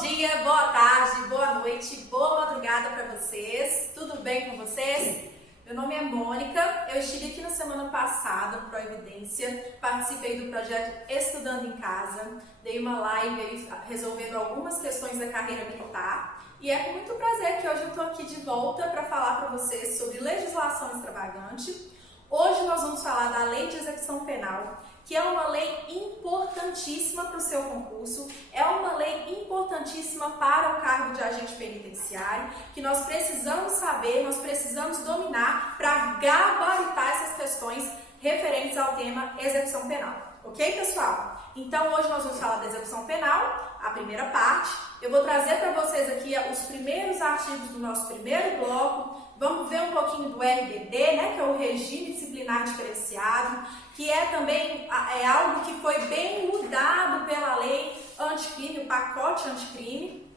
dia, boa tarde, boa noite, boa madrugada para vocês. Tudo bem com vocês? Meu nome é Mônica, eu estive aqui na semana passada no Proevidência, participei do projeto Estudando em Casa, dei uma live aí resolvendo algumas questões da carreira militar e é com muito prazer que hoje eu estou aqui de volta para falar para vocês sobre legislação extravagante. Hoje nós vamos falar da Lei de Execução Penal, que é uma lei importantíssima para o seu concurso, é uma lei importantíssima para o cargo de agente penitenciário, que nós precisamos saber, nós precisamos dominar para gabaritar essas questões referentes ao tema execução penal. Ok, pessoal? Então, hoje nós vamos falar da execução penal, a primeira parte. Eu vou trazer para vocês aqui os primeiros artigos do nosso primeiro bloco. Vamos ver um pouquinho do RDD, né, que é o Regime Disciplinar Diferenciado, que é também algo que foi bem mudado pela lei anticrime, o pacote anticrime.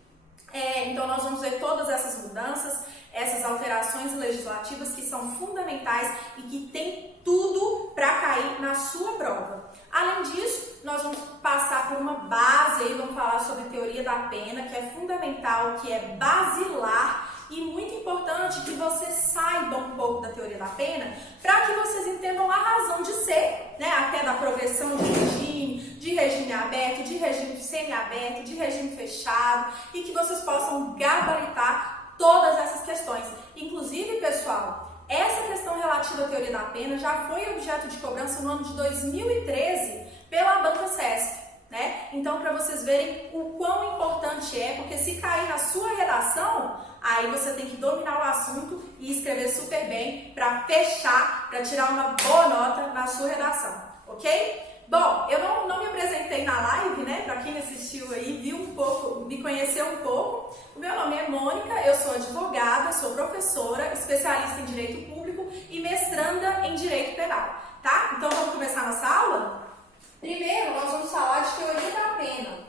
Então, nós vamos ver todas essas mudanças, essas alterações legislativas que são fundamentais e que tem tudo para cair na sua prova. Além disso, nós vamos passar por uma base, aí vamos falar sobre teoria da pena, que é fundamental, que é basilar e muito importante que vocês saibam um pouco da teoria da pena para que vocês entendam a razão de ser, né? Até da progressão de regime aberto, de regime semi-aberto, de regime fechado e que vocês possam gabaritar todas essas questões. Inclusive, pessoal, essa questão relativa à teoria da pena já foi objeto de cobrança no ano de 2013 pela Banca CESP, né? Então, para vocês verem o quão importante é, porque se cair na sua redação, aí você tem que dominar o assunto e escrever super bem para fechar, para tirar uma boa nota na sua redação, ok? Bom, eu não me apresentei na live, né? Para quem assistiu aí, viu um pouco, me conheceu um pouco. O meu nome é Mônica, eu sou advogada, sou professora, especialista em Direito Público e mestranda em Direito Penal, tá? Então vamos começar nossa aula? Primeiro, nós vamos falar de teoria da pena,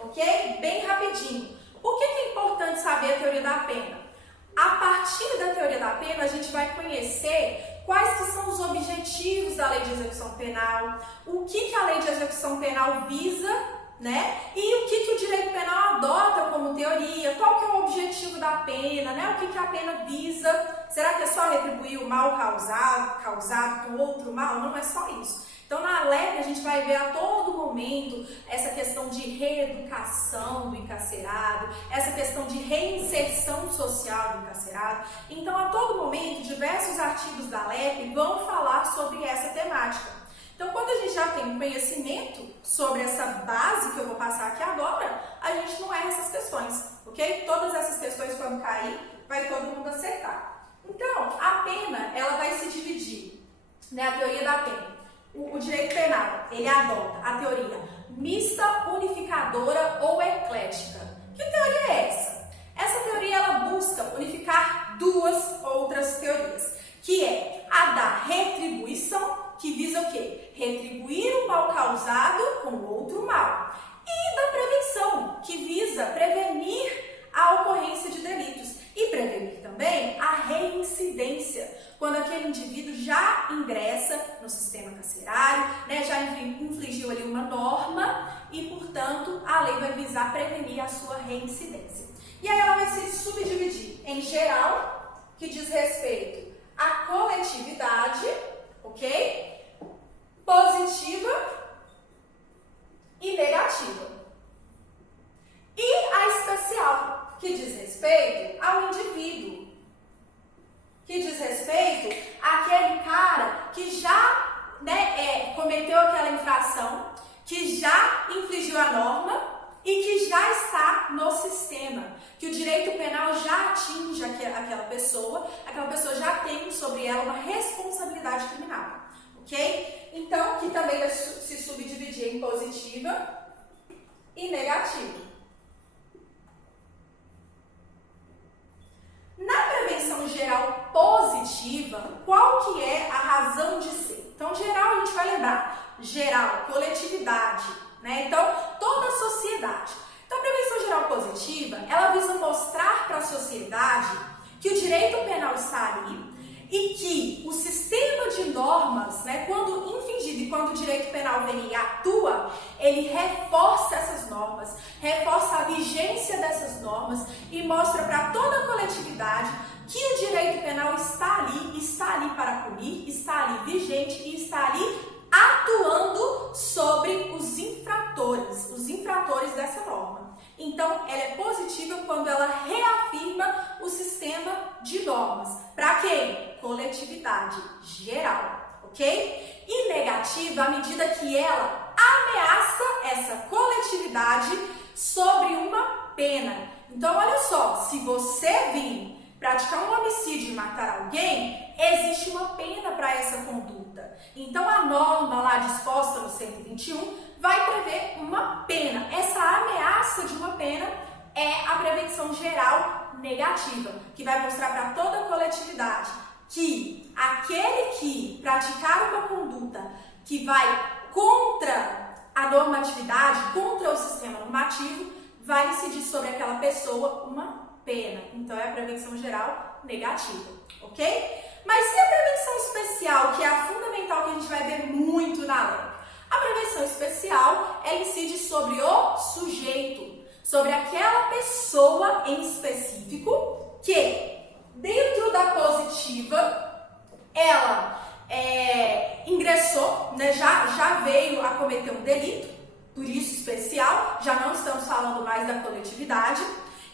ok? Bem rapidinho. Por que é importante saber a teoria da pena? A partir da teoria da pena, a gente vai conhecer quais que são os objetivos da Lei de Execução Penal, o que a Lei de Execução Penal visa, né? E o que o direito penal adota como teoria, qual que é o objetivo da pena, né? O que a pena visa? Será que é só retribuir o mal causado com outro mal? Não é só isso. Então, na LEP, a gente vai ver a todo momento essa questão de reeducação do encarcerado, essa questão de reinserção social do encarcerado. Então, a todo momento, diversos artigos da LEP vão falar sobre essa temática. Então, quando a gente já tem um conhecimento sobre essa base que eu vou passar aqui agora, a gente não erra essas questões, ok? Todas essas questões, quando cair, vai todo mundo acertar. Então, a pena, ela vai se dividir, né? A teoria da pena. O direito penal, ele adota a teoria mista, unificadora ou eclética. Que teoria é essa? Essa teoria, ela busca unificar duas outras teorias, que é a da retribuição, que visa o quê? Retribuir o mal causado com outro mal. E da prevenção, que visa prevenir a ocorrência de delitos. E prevenir também a reincidência, quando aquele indivíduo já ingressa no sistema carcerário, né, já infligiu ali uma norma e, portanto, a lei vai visar prevenir a sua reincidência. E aí ela vai se subdividir em geral, que diz respeito à coletividade, ok? Positiva e negativa. E a especial, que diz respeito ao indivíduo, que diz respeito àquele cara que já, né, cometeu aquela infração, que já infligiu a norma e que já está no sistema, que o direito penal já atinge aquela pessoa já tem sobre ela uma responsabilidade criminal, ok? Então, que também vai se subdividir em positiva e negativa. Na prevenção geral positiva, qual que é a razão de ser? Então, geral, a gente vai lembrar, geral, coletividade, né? Então, toda a sociedade. Então, a prevenção geral positiva, ela visa mostrar para a sociedade que o direito penal está ali e que o sistema de normas, né, quando infringido e quando o direito penal vem e atua, ele reforça essas normas, reforça a vigência essas normas e mostra para toda a coletividade que o direito penal está ali para punir, está ali vigente e está ali atuando sobre os infratores dessa norma. Então, ela é positiva quando ela reafirma o sistema de normas. Para quem? Coletividade geral, ok? E negativa à medida que ela ameaça essa coletividade sobre uma pena. Então, olha só, se você vir praticar um homicídio e matar alguém, existe uma pena para essa conduta. Então, a norma lá disposta no 121 vai prever uma pena. Essa ameaça de uma pena é a prevenção geral negativa, que vai mostrar para toda a coletividade que aquele que praticar uma conduta que vai contra a normatividade, contra o sistema normativo, vai incidir sobre aquela pessoa uma pena. Então, é a prevenção geral negativa, ok? Mas e a prevenção especial, que é a fundamental, que a gente vai ver muito na lei? A prevenção especial, ela incide sobre o sujeito, sobre aquela pessoa em específico que, dentro da positiva, ela ingressou, né, já veio a cometer um delito, por isso especial, já não estamos falando mais da coletividade.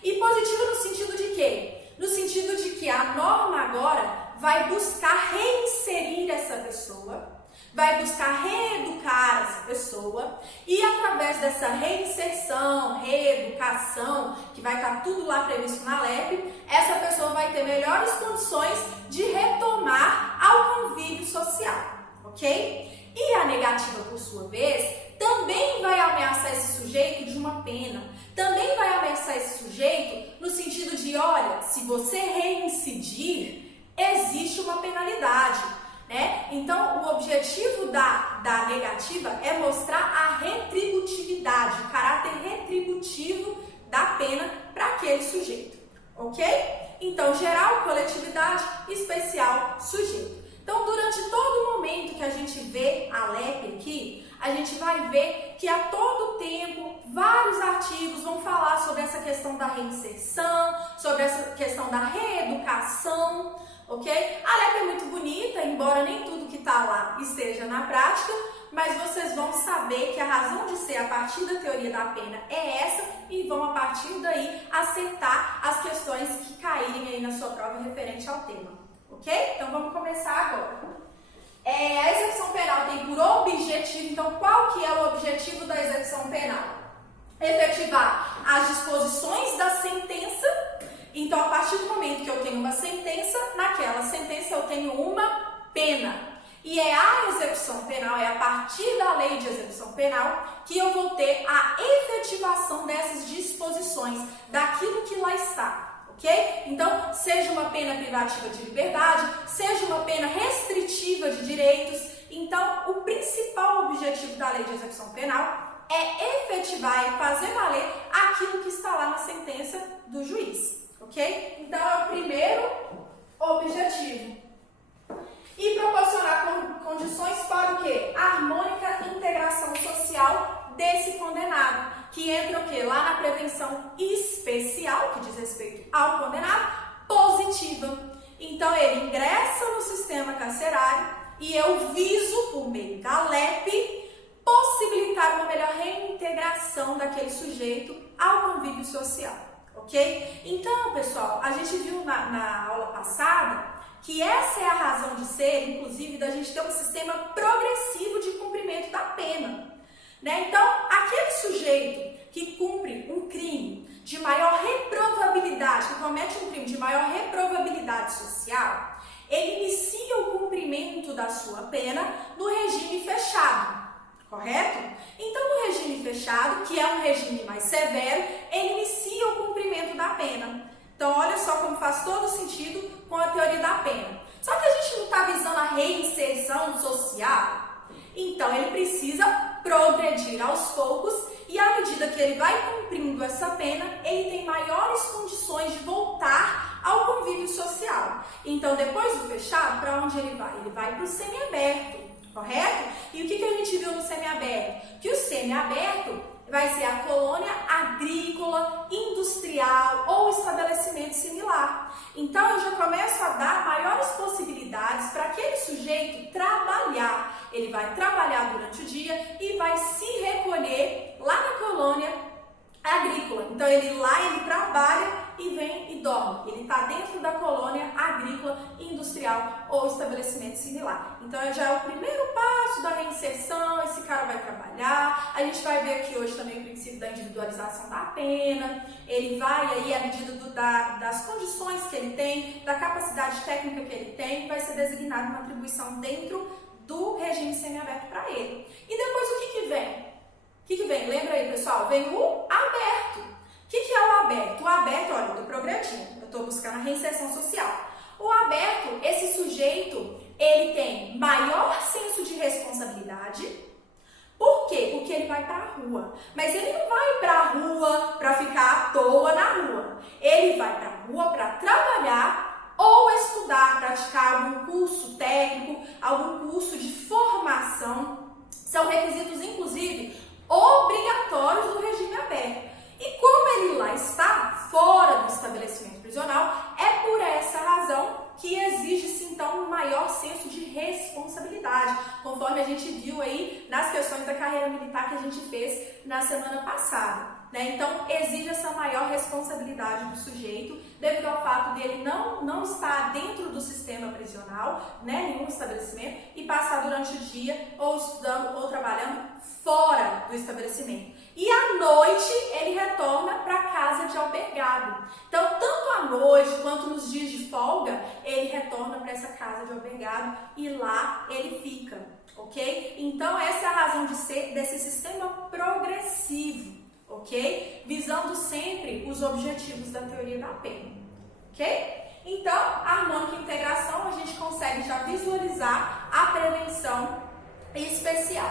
E positiva no sentido de quê? No sentido de que a norma agora vai buscar reinserir essa pessoa, vai buscar reeducar essa pessoa e através dessa reinserção, reeducação, que vai estar tudo lá previsto na LEP, essa pessoa vai ter melhores condições de retomar ao convívio social, ok? E a negativa, por sua vez, também vai ameaçar esse sujeito de uma pena, também vai ameaçar esse sujeito no sentido de, olha, se você reincidir, existe uma penalidade, né? Então, o objetivo da negativa é mostrar a retributividade, o caráter retributivo da pena para aquele sujeito, ok? Então, geral, coletividade, especial, sujeito. Então, durante todo o momento que a gente vê a LEP aqui, a gente vai ver que a todo tempo vários artigos vão falar sobre essa questão da reinserção, sobre essa questão da reeducação, ok? A LEP é muito bonita, embora nem tudo que está lá esteja na prática, mas vocês vão saber que a razão de ser a partir da teoria da pena é essa e vão a partir daí acertar as questões que caírem aí na sua prova referente ao tema, ok? Então vamos começar agora. A execução penal tem por objetivo, então qual que é o objetivo da execução penal? Efetivar as disposições da sentença. Então, a partir do momento que eu tenho uma sentença, naquela sentença eu tenho uma pena. E é a execução penal, é a partir da lei de execução penal que eu vou ter a efetivação dessas disposições, daquilo que lá está, ok? Então, seja uma pena privativa de liberdade, seja uma pena restritiva de direitos. Então, o principal objetivo da lei de execução penal é efetivar e fazer valer aquilo que está lá na sentença do juiz. Ok? Então, é o primeiro objetivo. E proporcionar condições para o quê? A harmônica integração social desse condenado, que entra o quê? Lá na prevenção especial, que diz respeito ao condenado, positiva. Então, ele ingressa no sistema carcerário e eu viso, por meio da LEP, possibilitar uma melhor reintegração daquele sujeito ao convívio social. Ok? Então, pessoal, a gente viu na aula passada que essa é a razão de ser, inclusive, da gente ter um sistema progressivo de cumprimento da pena, né? Então, aquele sujeito que cumpre um crime de maior reprovabilidade, que comete um crime de maior reprovabilidade social, ele inicia o cumprimento da sua pena no regime fechado. Correto? Então, no regime fechado, que é um regime mais severo, ele inicia o cumprimento da pena. Então, olha só como faz todo sentido com a teoria da pena. Só que a gente não está visando a reinserção social. Então, ele precisa progredir aos poucos e, à medida que ele vai cumprindo essa pena, ele tem maiores condições de voltar ao convívio social. Então, depois do fechado, para onde ele vai? Ele vai para o semiaberto. Correto? E o que a gente viu no semiaberto? Que o semiaberto, vai ser a colônia agrícola, industrial ou estabelecimento similar. Então, eu já começo a dar maiores possibilidades para aquele sujeito trabalhar. Ele vai trabalhar durante o dia e vai se recolher lá na colônia agrícola. Então, ele trabalha e vem e dorme. Ele está dentro da colônia agrícola, industrial ou estabelecimento similar. Então, já é o primeiro passo da reinserção. Esse cara vai trabalhar. A gente vai ver aqui hoje também o princípio da individualização da pena. Ele vai aí, à medida das condições que ele tem, da capacidade técnica que ele tem, vai ser designado uma atribuição dentro do regime semiaberto para ele. E depois o que vem? O que vem? Lembra aí, pessoal? Vem o aberto. O que é o aberto? O aberto, olha, eu estou progredindo, eu estou buscando a reinserção social. O aberto, esse sujeito, ele tem maior senso de responsabilidade. Por quê? Porque ele vai para a rua. Mas ele não vai para a rua para ficar à toa na rua. Ele vai para a rua para trabalhar ou estudar, praticar algum curso técnico, algum curso de formação. São requisitos, inclusive, obrigatórios do regime aberto. E como ele lá está fora do estabelecimento prisional, é por essa razão que exige-se então um maior senso de responsabilidade, conforme a gente viu aí nas questões da carreira militar que a gente fez na semana passada. Então, exige essa maior responsabilidade do sujeito, devido ao fato dele não estar dentro do sistema prisional, nenhum estabelecimento, e passar durante o dia ou estudando ou trabalhando fora do estabelecimento. E à noite, ele retorna para a casa de albergado. Então, tanto à noite quanto nos dias de folga, ele retorna para essa casa de albergado e lá ele fica, ok? Então, essa é a razão de ser desse sistema progressivo. Ok? Visando sempre os objetivos da teoria da pena. Ok? Então, a harmônica integração, a gente consegue já visualizar a prevenção especial.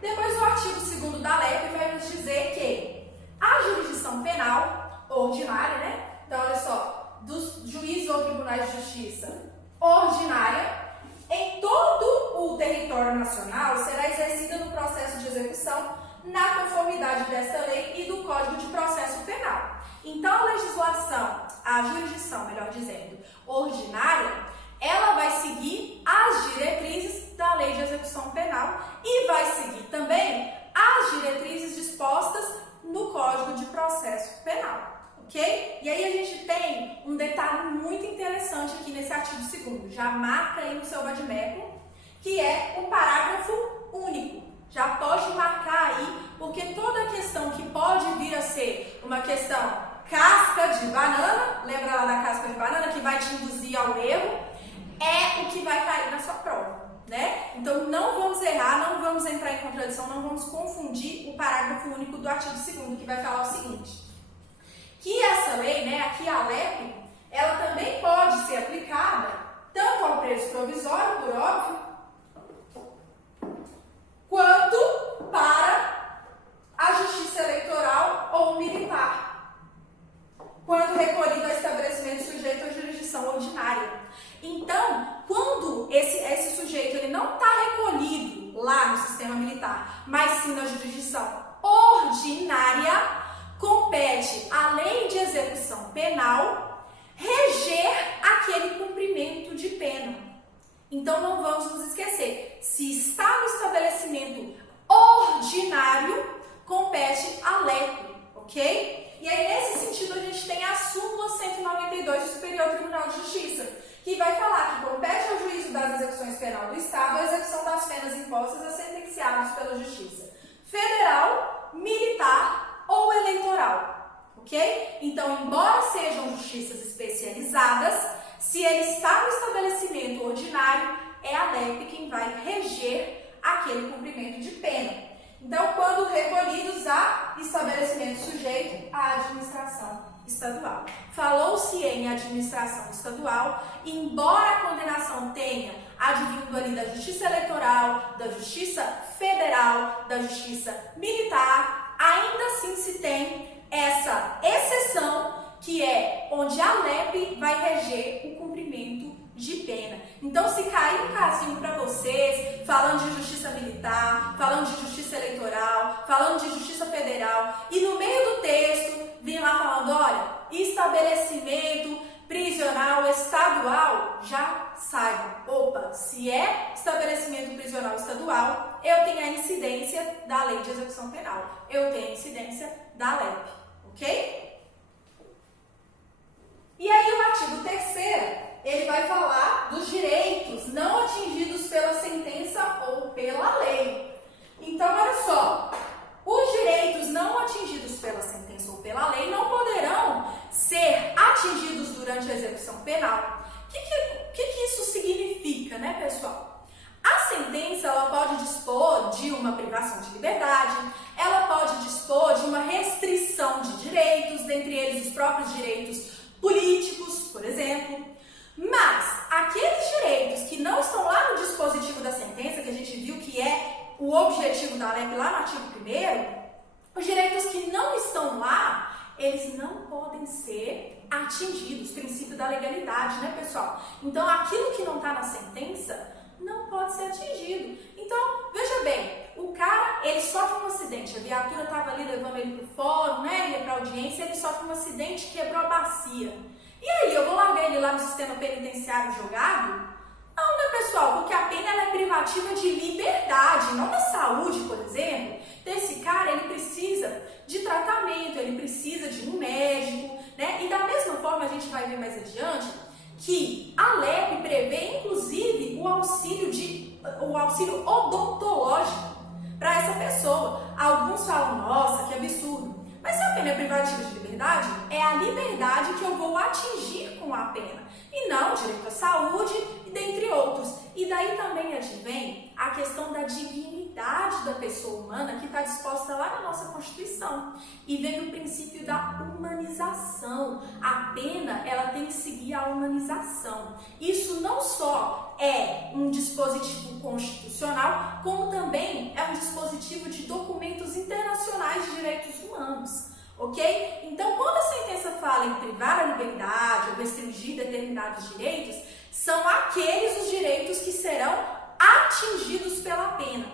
Depois, o artigo 2º da LEP vai nos dizer que a jurisdição penal ordinária, né? Então, olha só, dos juízes ou tribunais de justiça ordinária, em todo o território nacional, será exercida no processo de execução na conformidade desta lei e do Código de Processo Penal. Então, a legislação, a jurisdição, melhor dizendo, ordinária, ela vai seguir as diretrizes da Lei de Execução Penal e vai seguir também as diretrizes dispostas no Código de Processo Penal, ok? E aí a gente tem um detalhe muito interessante aqui nesse artigo 2º, já marca aí no seu vadimeco, que é o parágrafo único. Já pode marcar aí, porque toda questão que pode vir a ser uma questão casca de banana, lembra lá da casca de banana que vai te induzir ao erro, é o que vai cair na sua prova, né? Então não vamos errar, não vamos entrar em contradição, não vamos confundir o parágrafo único do artigo 2º, que vai falar o seguinte, que essa lei, né, aqui a LEP, ela também pode ser aplicada tanto ao preso provisório, por óbvio, quanto para a justiça eleitoral ou militar, quando recolhido ao estabelecimento sujeito à jurisdição ordinária. Então, quando esse sujeito ele não está recolhido lá no sistema militar, mas sim na jurisdição ordinária, compete à lei de execução penal reger aquele cumprimento de pena. Então, não vamos nos esquecer, se está no estabelecimento ordinário, compete à LEP, ok? E aí, nesse sentido, a gente tem a súmula 192 do Superior Tribunal de Justiça, que vai falar que compete ao juízo das execuções penal do Estado a execução das penas impostas a sentenciados pela Justiça Federal, Militar ou Eleitoral, ok? Então, embora sejam justiças especializadas, se ele está no estabelecimento ordinário, é a LEP quem vai reger aquele cumprimento de pena. Então, quando recolhidos a estabelecimento sujeito à administração estadual. Falou-se em administração estadual, embora a condenação tenha advindo ali da Justiça Eleitoral, da Justiça Federal, da Justiça Militar, ainda assim se tem essa exceção, que é onde a LEP vai reger o cumprimento de pena. Então, se cair um casinho para vocês, falando de justiça militar, falando de justiça eleitoral, falando de justiça federal, e no meio do texto vir lá falando, olha, estabelecimento prisional estadual, já saiba, opa, se é estabelecimento prisional estadual, eu tenho a incidência da Lei de Execução Penal, eu tenho a incidência da LEP, ok? E aí o artigo 3º, ele vai falar dos direitos não atingidos pela sentença ou pela lei. Então, olha só, os direitos não atingidos pela sentença ou pela lei não poderão ser atingidos durante a execução penal. O que isso significa, né, pessoal? A sentença, ela pode dispor de uma privação de liberdade, ela pode dispor de uma restrição de direitos, dentre eles os próprios direitos políticos, por exemplo. Mas aqueles direitos que não estão lá no dispositivo da sentença, que a gente viu que é o objetivo da LEP lá no artigo 1º, os direitos que não estão lá, eles não podem ser atingidos, princípio da legalidade, né, pessoal? Então, aquilo que não está na sentença não pode ser atingido. Então, veja bem, o cara, ele sofre um acidente, a viatura estava ali levando ele para o fórum, né, ia para a audiência, ele sofre um acidente, quebrou a bacia. E aí, eu vou largar ele lá no sistema penitenciário jogado? Não, né, pessoal? Porque a pena ela é privativa de liberdade, não da saúde, por exemplo. Então, esse cara, ele precisa de tratamento, ele precisa de um médico, né? E da mesma forma, a gente vai ver mais adiante que a LEP prevê, inclusive, o auxílio odontológico para essa pessoa. Alguns falam, nossa, que absurdo. Mas se a pena é privativa de liberdade, é a liberdade que eu vou atingir com a pena. E não direito à saúde, e dentre outros. E daí também advém a questão da dignidade da pessoa humana que está disposta lá na nossa Constituição. E vem o princípio da humanização. A pena, ela tem que seguir a humanização. Isso não só é um dispositivo constitucional, como também é um dispositivo de documentos internacionais de direitos humanos. Ok? Então, quando a sentença fala em privar a liberdade ou restringir determinados direitos, são aqueles os direitos que serão atingidos pela pena.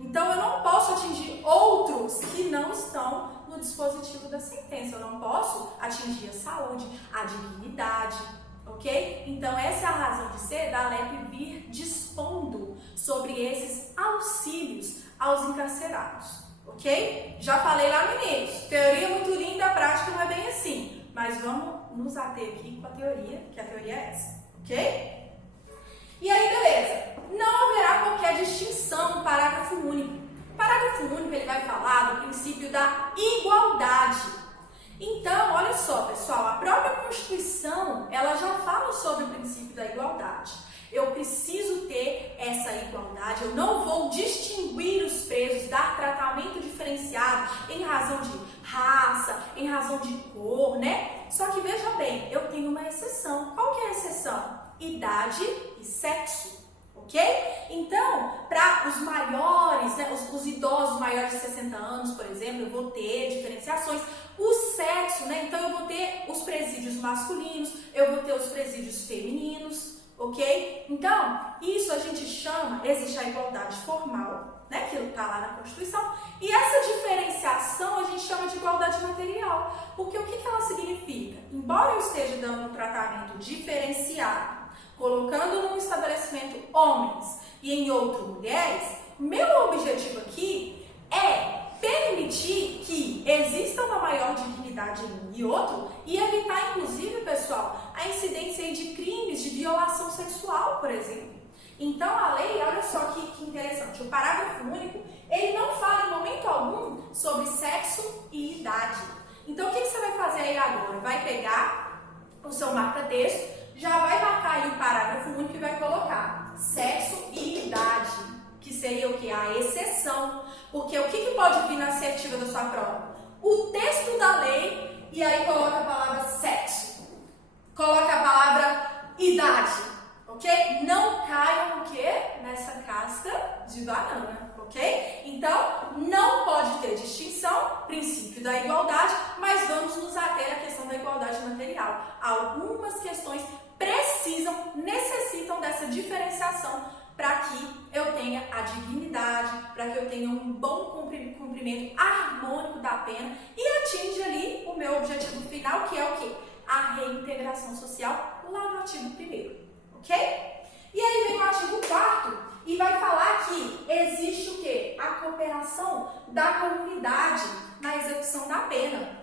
Então, eu não posso atingir outros que não estão no dispositivo da sentença. Eu não posso atingir a saúde, a dignidade, ok? Então, essa é a razão de ser da LEP vir dispondo sobre esses auxílios aos encarcerados. Ok? Já falei lá no início, teoria muito linda, a prática não é bem assim, mas vamos nos ater aqui com a teoria, que a teoria é essa, ok? E aí, beleza, não haverá qualquer distinção no parágrafo único. O parágrafo único, ele vai falar do princípio da igualdade. Então, olha só, pessoal, a própria Constituição, ela já fala sobre o princípio da igualdade. Eu preciso ter essa igualdade, eu não vou distinguir os presos, dar tratamento diferenciado em razão de raça, em razão de cor, né? Só que veja bem, eu tenho uma exceção. Qual que é a exceção? Idade e sexo, ok? Então, para os maiores, né, os idosos maiores de 60 anos, por exemplo, eu vou ter diferenciações. O sexo, né? Então eu vou ter os presídios masculinos, eu vou ter os presídios femininos. Ok? Então, isso a gente chama, existe a igualdade formal, né, que está lá na Constituição, e essa diferenciação a gente chama de igualdade material, porque o que ela significa? Embora eu esteja dando um tratamento diferenciado, colocando num estabelecimento homens e em outro mulheres, meu objetivo aqui é permitir que exista uma maior dignidade em um e outro e evitar, inclusive, pessoal, a incidência de crimes de violação sexual, por exemplo. Então, a lei, olha só que interessante, o parágrafo único, ele não fala em momento algum sobre sexo e idade. Então, o que você vai fazer aí agora? Vai pegar o seu marca-texto, já vai marcar aí o parágrafo único e vai colocar sexo e idade, que seria o que? A exceção. Porque o que pode vir na assertiva da sua prova? O texto da lei e aí coloca a palavra sexo. Coloca a palavra idade, ok? Não caiam no quê? Nessa casca de banana, ok? Então, não pode ter distinção, princípio da igualdade, mas vamos nos ater à questão da igualdade material. Algumas questões precisam, necessariamente, diferenciação para que eu tenha a dignidade, para que eu tenha um bom cumprimento harmônico da pena e atinja ali o meu objetivo final, que é o quê? A reintegração social lá no artigo 1º, ok? E aí vem o artigo 4º e vai falar que existe o quê? A cooperação da comunidade na execução da pena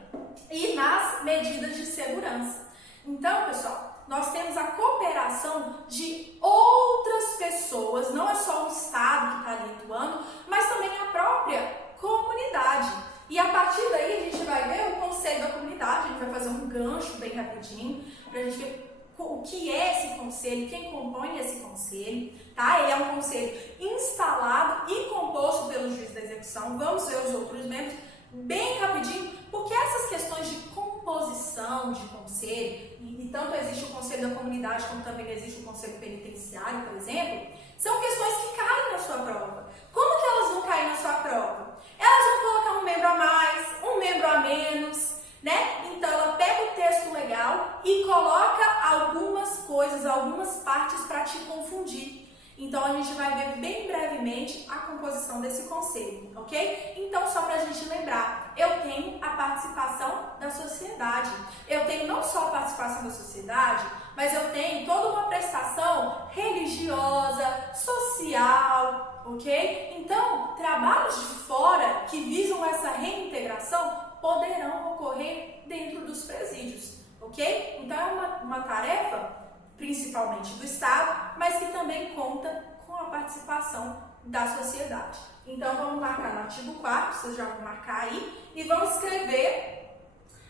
e nas medidas de segurança. Então, pessoal, nós temos a cooperação de outras pessoas, não é só o Estado que está ali atuando, mas também a própria comunidade. E a partir daí a gente vai ver o conselho da comunidade, a gente vai fazer um gancho bem rapidinho, para a gente ver o que é esse conselho, quem compõe esse conselho, tá? Ele é um conselho instalado e composto pelo juiz da execução. Vamos ver os outros membros bem rapidinho, porque essas questões de composição de conselho, e tanto existe o conselho da comunidade como também existe o conselho penitenciário, por exemplo, são questões que caem na sua prova. Como que elas vão cair na sua prova? Elas vão colocar um membro a mais, um membro a menos, né? Então ela pega o texto legal e coloca algumas coisas, algumas partes para te confundir. Então a gente vai ver bem brevemente a composição desse conselho, ok? Então só para a gente lembrar, eu tenho a participação da sociedade. Eu tenho não só a participação da sociedade, mas eu tenho toda uma prestação religiosa, social, ok? Então trabalhos de fora que visam essa reintegração poderão ocorrer dentro dos presídios, ok? Então é uma tarefa principalmente do Estado, mas que também conta com a participação da sociedade. Então vamos marcar no artigo 4º, vocês já vão marcar aí, e vamos escrever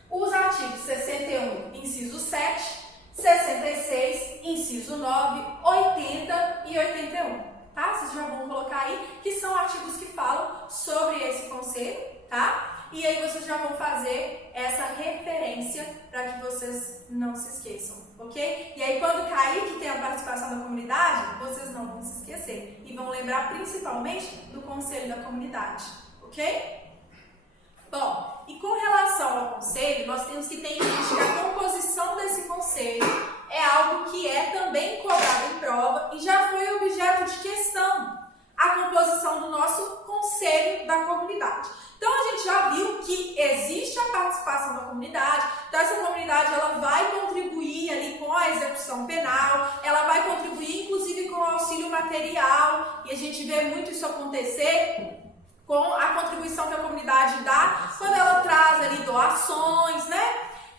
os artigos 61, inciso 7, 66, inciso 9, 80 e 81, tá? Vocês já vão colocar aí, que são artigos que falam sobre esse conselho, tá? E aí vocês já vão fazer essa referência para que vocês não se esqueçam, ok? E aí quando cair que tem a participação da comunidade, vocês não vão se esquecer. E vão lembrar principalmente do conselho da comunidade, ok? Bom, e com relação ao conselho, nós temos que ter em mente que a composição desse conselho é algo que é também cobrado em prova e já foi objeto de questão, a composição do nosso conselho da comunidade. Então a gente já viu que existe a participação da comunidade, então essa comunidade ela vai contribuir ali com a execução penal, ela vai contribuir inclusive com o auxílio material, e a gente vê muito isso acontecer com a contribuição que a comunidade dá quando ela traz ali doações, né?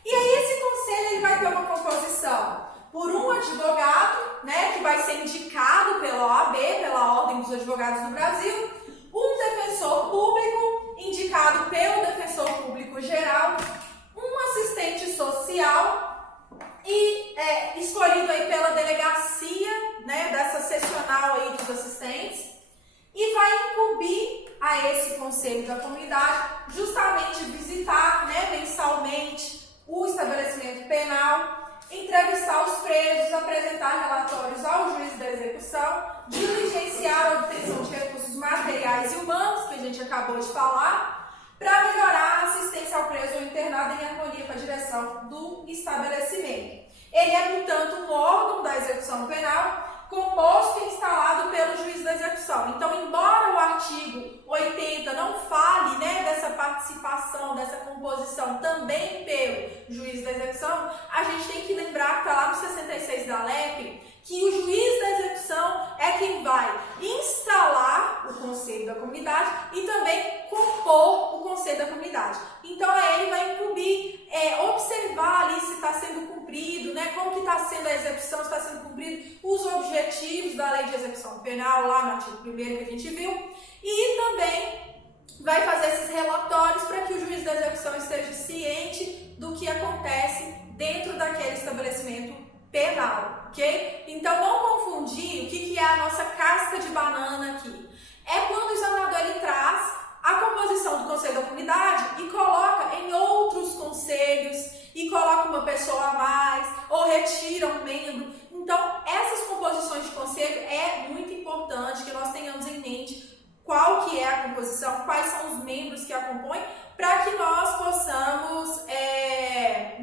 E aí esse conselho ele vai ter uma composição por um advogado, né, que vai ser indicado pela OAB, pela Ordem dos Advogados do Brasil, um defensor público indicado pelo defensor público geral, um assistente social e escolhido aí pela delegacia, né, dessa seccional aí dos assistentes, e vai incumbir a esse conselho da comunidade justamente visitar, né, mensalmente o estabelecimento penal, entrevistar os presos, apresentar relatórios ao juiz da execução, diligenciar a obtenção de recursos materiais e humanos, que a gente acabou de falar, para melhorar a assistência ao preso ou internado em harmonia com a direção do estabelecimento. Ele é, portanto, um órgão da execução penal composto e instalado pelo juiz da execução. Então, embora o artigo 80 não fale, né, dessa participação, dessa composição também pelo juiz da execução, a gente tem que lembrar que está lá no 66 da LEP, que o juiz da execução é quem vai instalar o conselho da comunidade e também compor o conselho da comunidade. Então, ele vai incumbir, observar ali se está sendo cumprido, né, como que está sendo a execução, se está sendo cumprido os objetivos da lei de execução penal, lá no artigo 1º que a gente viu, e também vai fazer esses relatórios para que o juiz da execução esteja ciente do que acontece dentro daquele estabelecimento penal, ok? Então, não confundir o que é a nossa casca de banana aqui. É quando o examinador ele traz a composição do conselho da comunidade e coloca em outros conselhos e coloca uma pessoa a mais ou retira um membro. Então, essas composições de conselho é muito importante que nós tenhamos em mente qual que é a composição, quais são os membros que a compõem, para que nós possamos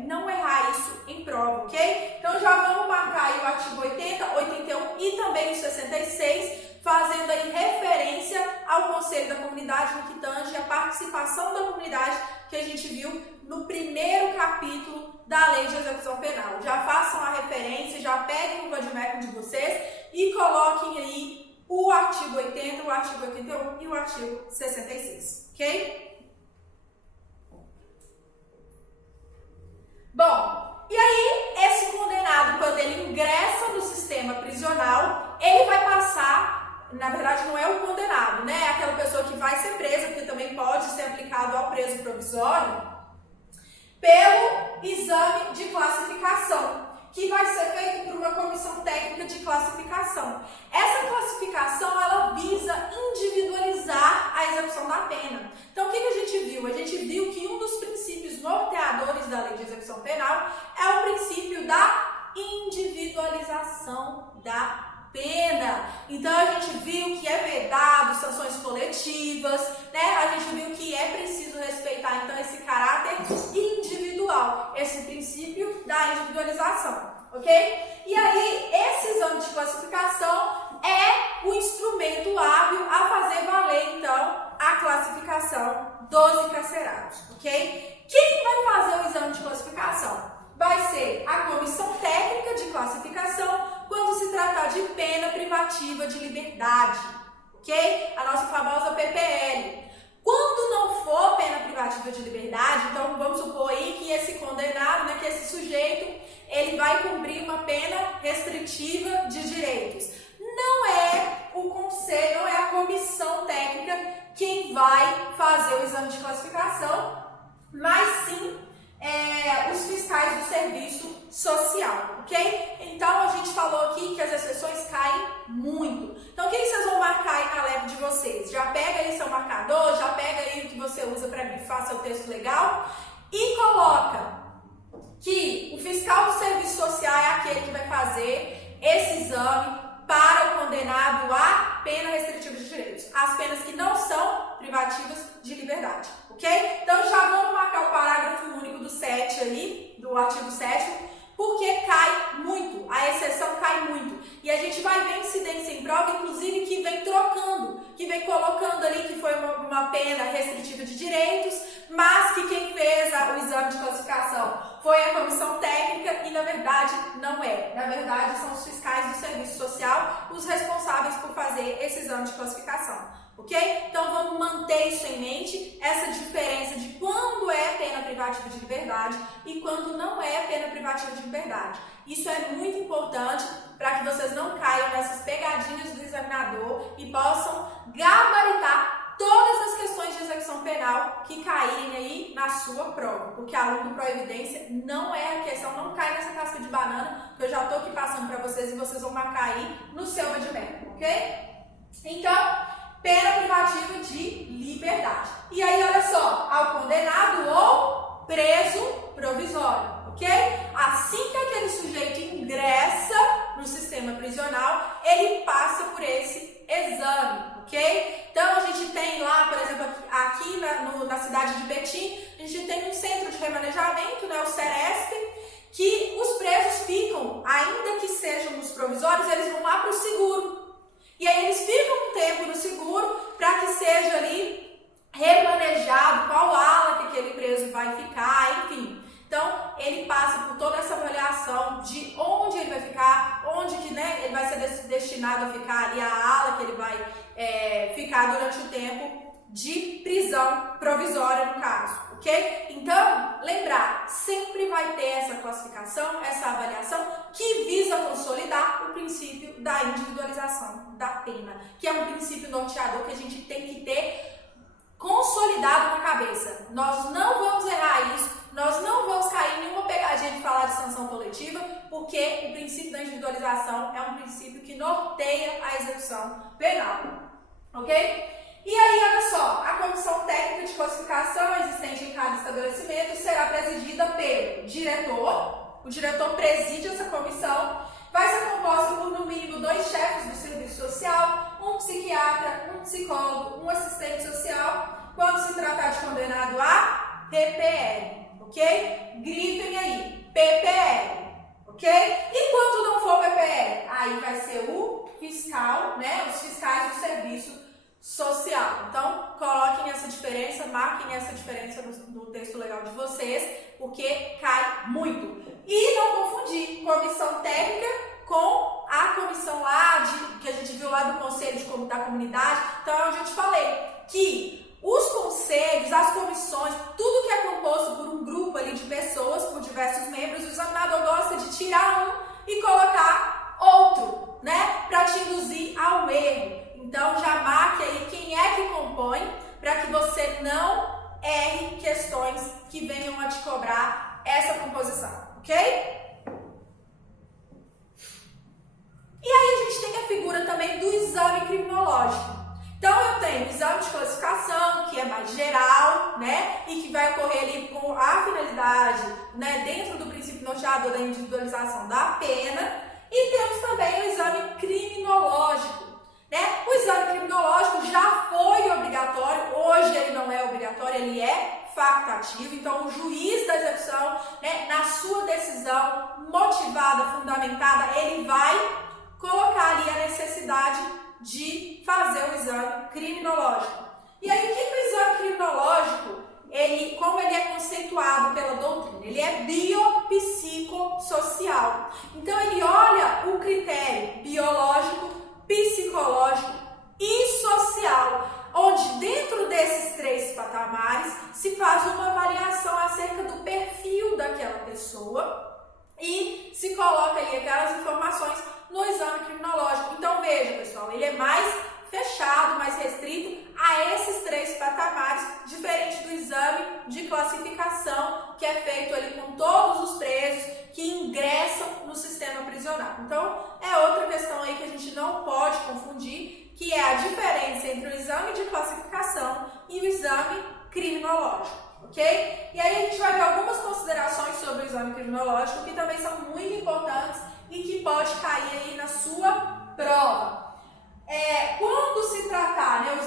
não errar isso em prova, ok? Então já vamos marcar aí o artigo 80, 81 e também o 66, fazendo aí referência ao Conselho da Comunidade no que tange a participação da comunidade que a gente viu no primeiro capítulo da Lei de Execução Penal. Já façam a referência, já peguem o vademecum de vocês e coloquem aí o artigo 80, o artigo 81 e o artigo 66, ok? Bom, e aí esse condenado, quando ele ingressa no sistema prisional, ele vai passar, na verdade não é o condenado, né? É aquela pessoa que vai ser presa, porque também pode ser aplicado ao preso provisório, pelo exame de classificação, que vai ser feito por uma comissão técnica de classificação. Essa classificação, ela visa individualizar a execução da pena. Então, o que a gente viu? A gente viu que um dos princípios norteadores da Lei de Execução Penal é o princípio da individualização da pena. Então, a gente viu que é vedado sanções coletivas, né? A gente viu que é preciso respeitar, então, esse caráter individual, esse princípio da individualização, ok? E aí, esse exame de classificação é o instrumento hábil a fazer valer, então, a classificação dos encarcerados, ok? Quem vai fazer o exame de classificação? Vai ser a comissão técnica de classificação quando se tratar de pena privativa de liberdade, ok? A nossa famosa PPL. Quando não for pena privativa de liberdade, então vamos supor aí que esse condenado, né, que esse sujeito, ele vai cumprir uma pena restritiva de direitos. Não é o conselho, não é a comissão técnica quem vai fazer o exame de classificação, mas sim os fiscais do serviço social, ok? Então, a gente falou aqui que as exceções caem muito. Então, o que vocês vão marcar aí na leve de vocês? Já pega aí seu marcador, já pega aí o que você usa para grifar seu texto legal e coloca que o fiscal do serviço social é aquele que vai fazer esse exame para o condenado a pena restritiva de direitos. As penas que não são privativas de liberdade, ok? Então, já vamos marcar o parágrafo único do 7 ali, do artigo 7º, porque cai muito, a exceção cai muito. E a gente vai ver incidência em prova, inclusive, que vem trocando, que vem colocando ali que foi uma pena restritiva de direitos, mas que quem fez o exame de classificação foi a comissão técnica e, na verdade, não é. Na verdade, são os fiscais do serviço social os responsáveis por fazer esse exame de classificação, ok? Então, vamos manter isso em mente, essa diferença de quando é pena privativa de liberdade e quando não é pena privativa de liberdade. Isso é muito importante para que vocês não caiam nessas pegadinhas do examinador e possam gabaritar todas as questões de execução penal que caírem aí na sua prova, porque aluno do Proevidência não é a questão, não cai nessa casca de banana que eu já estou aqui passando para vocês e vocês vão marcar aí no seu vademecum, ok? Então, pena privativa de liberdade. E aí, olha só, ao condenado ou preso provisório, ok? Assim que aquele sujeito ingressa no sistema prisional, ele passa por esse exame, ok? Então, a gente tem lá, por exemplo, aqui na cidade de Betim, a gente tem um centro de remanejamento, né, o Ceresp, que os presos ficam, ainda que sejam nos provisórios, eles vão lá para o seguro. E aí eles ficam um tempo no seguro para que seja ali remanejado qual ala que aquele preso vai ficar, enfim. Então, ele passa por toda essa avaliação de onde ele vai ficar, onde que, né, ele vai ser destinado a ficar ali, a ala que ele vai ficar durante o tempo de prisão provisória, no caso, ok? Então, lembrar, sempre vai ter essa classificação, essa avaliação que visa consolidar o princípio da individualização da pena, que é um princípio norteador que a gente tem que ter consolidado na cabeça. Nós não vamos errar isso, nós não vamos cair em nenhuma pegadinha de falar de sanção coletiva, porque o princípio da individualização é um princípio que norteia a execução penal, ok? E aí, olha só, a comissão técnica de classificação existente em cada estabelecimento será presidida pelo diretor, o diretor preside essa comissão, vai ser composta por no mínimo 2 chefes do serviço social, um psiquiatra, um psicólogo, um assistente social, quando se tratar de condenado a PPL, ok? Grifem aí, PPL, ok? E quando não for PPR, aí vai ser o fiscal, né? Os fiscais do serviço social. Então, coloquem essa diferença, marquem essa diferença no texto legal de vocês, porque cai muito. E não confundir comissão técnica com a comissão lá, que a gente viu lá do Conselho da Comunidade. Então, é onde eu te falei que os conselhos, as comissões, tudo que é composto por um grupo ali de pessoas, por diversos membros, o examinador gosta de tirar um e colocar outro, né? Para te induzir ao erro. Então, já marque aí quem é que compõe, para que você não erre questões que venham a te cobrar essa composição, ok? E aí a gente tem a figura também do exame criminológico. Então, eu tenho o exame de classificação, que é mais geral, né? E que vai ocorrer ali com a finalidade, né? Dentro do princípio norteador da individualização da pena. E temos também o exame criminológico. O exame criminológico já foi obrigatório, hoje ele não é obrigatório, ele é facultativo. Então, o juiz da execução, né, na sua decisão motivada, fundamentada, ele vai colocar ali a necessidade de fazer o exame criminológico. E aí, o que o exame criminológico, como ele é conceituado pela doutrina? Ele é biopsicossocial. Então, ele olha o critério biológico, psicológico e social, onde dentro desses 3 patamares se faz uma avaliação acerca do perfil daquela pessoa e se coloca ali aquelas informações no exame criminológico. Então veja, pessoal, ele é mais fechado, mais restrito a esses 3 patamares, diferente do exame de classificação que é feito ali com todos os presos que ingressam no sistema prisional. Então, é outra questão aí que a gente não pode confundir, que é a diferença entre o exame de classificação e o exame criminológico, ok? E aí a gente vai ver algumas considerações sobre o exame criminológico que também são muito importantes e que pode cair aí na sua prova. Quando se tratar, né,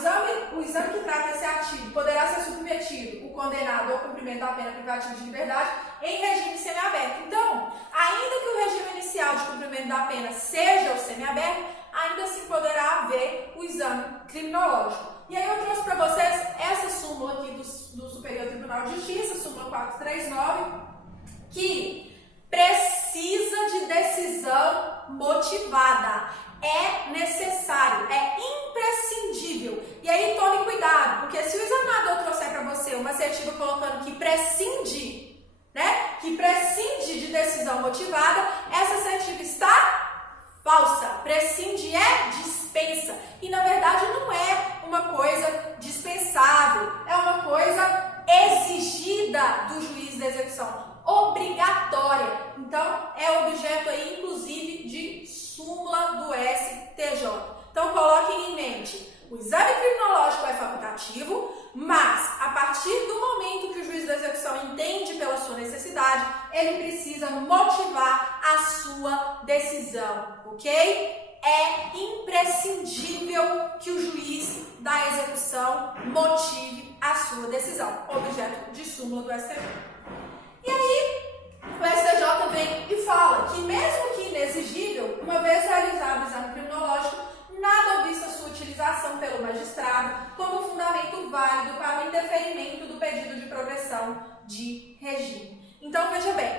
o exame que trata esse artigo poderá ser submetido o condenado ao cumprimento da pena privativa de liberdade em regime semiaberto. Então, ainda que o regime inicial de cumprimento da pena seja o semiaberto, ainda assim poderá haver o exame criminológico. E aí eu trouxe para vocês essa súmula aqui do Superior Tribunal de Justiça, súmula 439, que precisa de decisão motivada. É necessário, é imprescindível. E aí tome cuidado, porque se o examinador trouxer para você uma assertiva colocando que prescinde, né, que prescinde de decisão motivada, essa assertiva está falsa. Prescinde é dispensa. E na verdade não é uma coisa dispensável, é uma coisa exigida do juiz da execução, obrigatória. Então é objeto aí inclusive de súmula do STJ. Então coloquem em mente, o exame criminológico é facultativo, mas a partir do momento que o juiz da execução entende pela sua necessidade, ele precisa motivar a sua decisão, ok? É imprescindível que o juiz da execução motive a sua decisão, objeto de súmula do STJ. E aí, o STJ vem e fala que mesmo que inexigível, uma vez realizado o exame criminológico, nada obsta a sua utilização pelo magistrado como fundamento válido para o indeferimento do pedido de progressão de regime. Então, veja bem,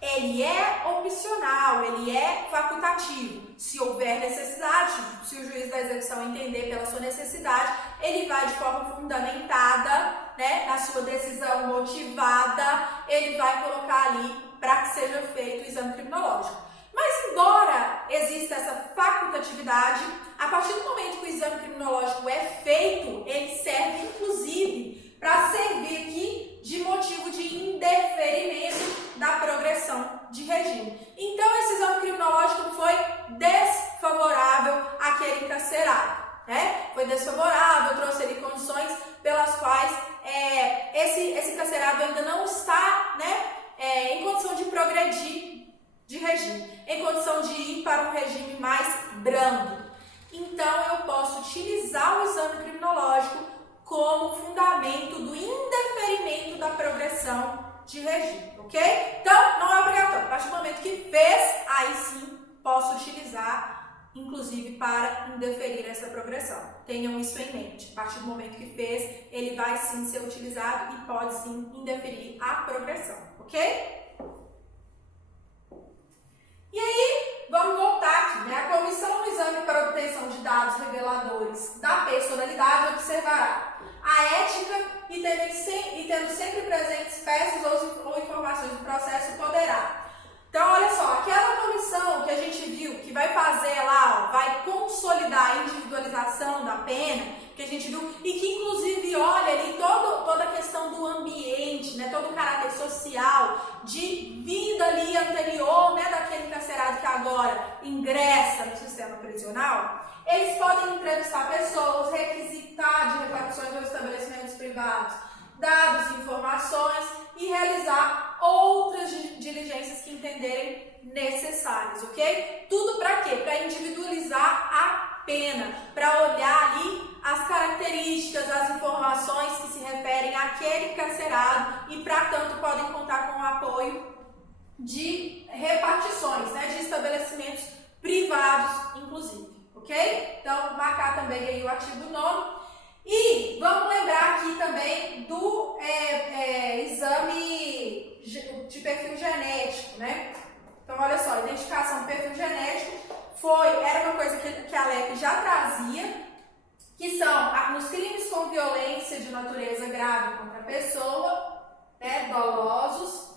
ele é opcional, ele é facultativo. Se houver necessidade, se o juiz da execução entender pela sua necessidade, ele vai de forma fundamentada, né, na sua decisão motivada, ele vai colocar ali para que seja feito o exame criminológico. Mas, embora exista essa facultatividade, a partir do momento que o exame criminológico é feito, ele serve, inclusive, para servir aqui de motivo de indeferimento da progressão de regime. Então, esse exame criminológico foi desfavorável àquele encarcerado, né? Foi desfavorável, trouxe ali condições pelas quais esse encarcerado ainda não está, né, em condição de progredir de regime, em condição de ir para um regime mais brando. Então, eu posso utilizar o exame criminológico como fundamento do indeferimento da progressão de regime, ok? Então, não é obrigatório. A partir do momento que fez, aí sim posso utilizar, inclusive, para indeferir essa progressão. Tenham isso em mente. A partir do momento que fez, ele vai sim ser utilizado e pode sim indeferir a progressão, ok? E aí, vamos voltar aqui, né? A comissão no exame para obtenção de dados reveladores da personalidade observará a ética e tendo sempre presentes peças ou informações do processo, poderá. Então, olha só, aquela comissão que a gente viu que vai fazer lá, ó, vai consolidar a individualização da pena, que a gente viu, e que inclusive olha ali toda a questão do ambiente, né, todo o caráter social, de vida ali anterior, né, daquele encarcerado que agora ingressa no sistema prisional. Eles podem entrevistar pessoas, requisitar de repartições ou estabelecimentos privados dados e informações e realizar outras diligências que entenderem necessárias, ok? Tudo para quê? Para individualizar a pena, para olhar ali as características, as informações que se referem àquele encarcerado e, para tanto, podem contar com o apoio de repartições, né, de estabelecimentos privados, inclusive, ok? Então, marcar também aí o artigo 9º. E vamos lembrar aqui também do exame de perfil genético, né? Então, olha só, identificação do perfil genético era uma coisa que a LEP já trazia, que são nos crimes com violência de natureza grave contra a pessoa, né, dolosos,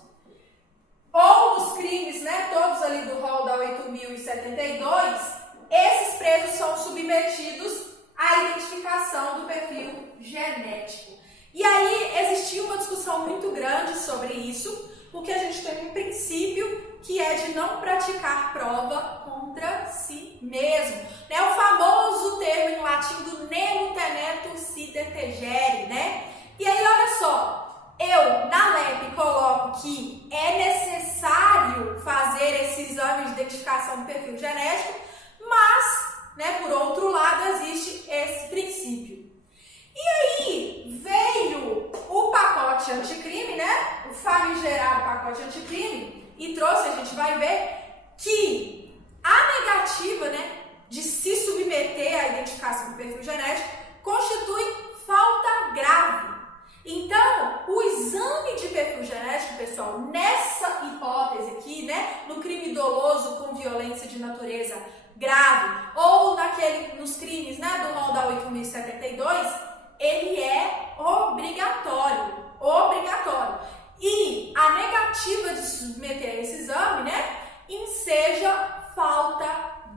ou nos crimes, né, todos ali do rol da 8.072, esses presos são submetidos à identificação do perfil genético. E aí existia uma discussão muito grande sobre isso, porque a gente tem um princípio que é de não praticar prova contra si mesmo. Né? O famoso termo em latim do nemo tenetur si detegere, né? E aí, olha só, eu na LEP coloco que é necessário fazer esse exame de identificação do perfil genético, mas, né, por outro lado, existe esse princípio. E aí veio o pacote anticrime, né? O famigerado pacote anticrime, e trouxe, a gente vai ver, que a negativa, né, de se submeter à identificação do perfil genético constitui falta grave. Então, o exame de perfil genético, pessoal, nessa hipótese aqui, né, no crime doloso com violência de natureza grave, ou nos crimes, né, do rol da 8.072, ele é obrigatório. E a negativa de submeter a esse exame, né, enseja falta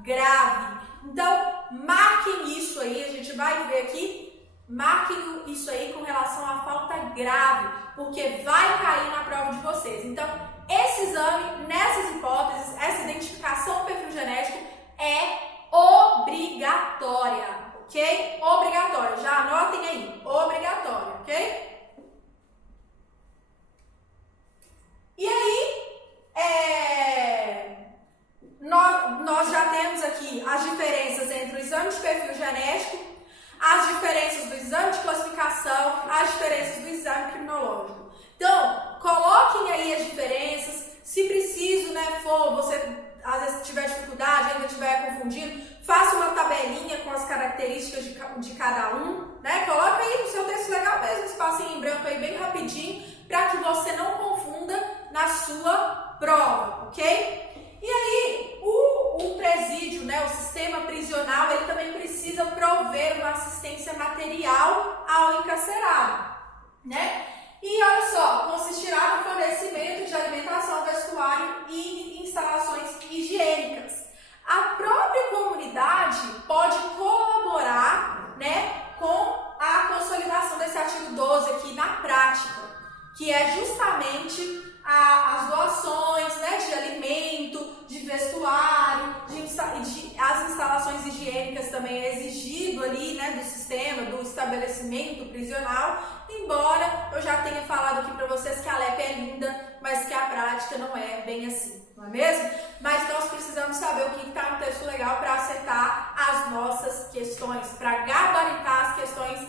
grave. Então, marquem isso aí, a gente vai ver aqui, marquem isso aí com relação à falta grave, porque vai cair na prova de vocês. Então, esse exame, nessas hipóteses, essa identificação do perfil genético é obrigatória, ok? Obrigatória, já anotem aí, obrigatória, ok? E aí, nós já temos aqui as diferenças entre o exame de perfil genético, as diferenças do exame de classificação, as diferenças do exame criminológico. Então, coloquem aí as diferenças, se preciso, né, você às vezes tiver dificuldade, ainda estiver confundindo, faça uma tabelinha com as características de cada um, né? Coloca aí no seu texto legal mesmo, um espacinho em branco aí bem rapidinho, para que você não confunda na sua prova, ok? E aí, o presídio, né, o sistema prisional, ele também precisa prover uma assistência material ao encarcerado, né? E olha só, consistirá no fornecimento de alimentação, vestuário e instalações higiênicas. A própria comunidade pode colaborar, né, com a consolidação desse artigo 12 aqui na prática, que é justamente as doações, né, de alimento, de vestuário, as instalações higiênicas também é exigido ali, né, do sistema, do estabelecimento prisional, embora eu já tenha falado aqui para vocês que a LEP é linda, mas que a prática não é bem assim, não é mesmo? Mas nós precisamos saber o que está no texto legal para acertar as nossas questões, para gabaritar as questões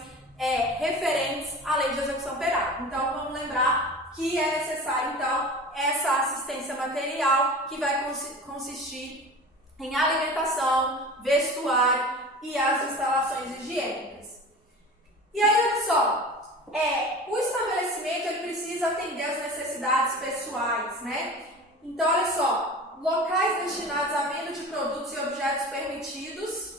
referentes à lei de execução penal. Então, vamos lembrar que é necessário, então, essa assistência material, que vai consistir em alimentação, vestuário e as instalações higiênicas. E aí, olha só, o estabelecimento ele precisa atender às necessidades pessoais, né? Então, olha só, locais destinados à venda de produtos e objetos permitidos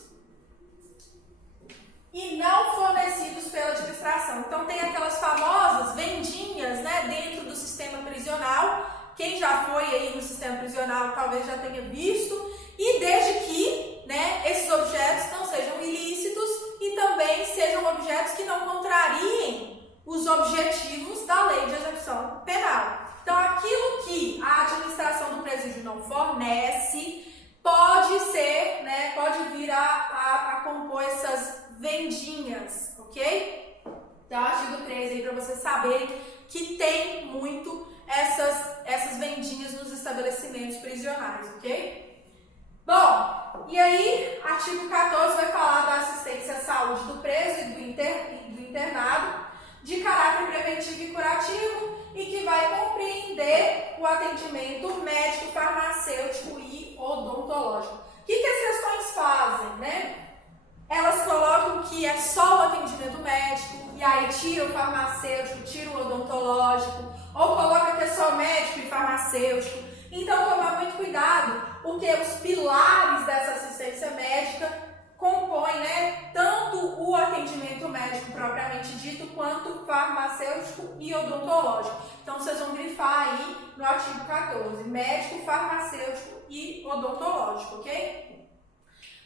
e não fornecidos pela administração. Então, tem aquelas famosas vendinhas, né, dentro do sistema prisional. Quem já foi aí no sistema prisional talvez já tenha visto. E desde que, né, esses objetos não sejam ilícitos e também sejam objetos que não contrariem os objetivos da lei de execução penal. Então, aquilo que a administração do presídio não fornece pode ser, né, pode vir a compor essas vendinhas, ok? Então, artigo 13 aí para vocês saberem que tem muito essas vendinhas nos estabelecimentos prisionais, ok? Bom, e aí, artigo 14 vai falar da assistência à saúde do preso e do internado, de caráter preventivo e curativo, e que vai compreender o atendimento médico, farmacêutico e odontológico. O que as questões fazem, né? Elas colocam que é só o atendimento médico, e aí tira o farmacêutico, tira o odontológico, ou coloca que é só médico e farmacêutico. Então, tomar muito cuidado, porque os pilares dessa assistência médica compõem, né, tanto o atendimento médico propriamente dito, quanto farmacêutico e odontológico. Então, vocês vão grifar aí no artigo 14, médico, farmacêutico e odontológico, ok?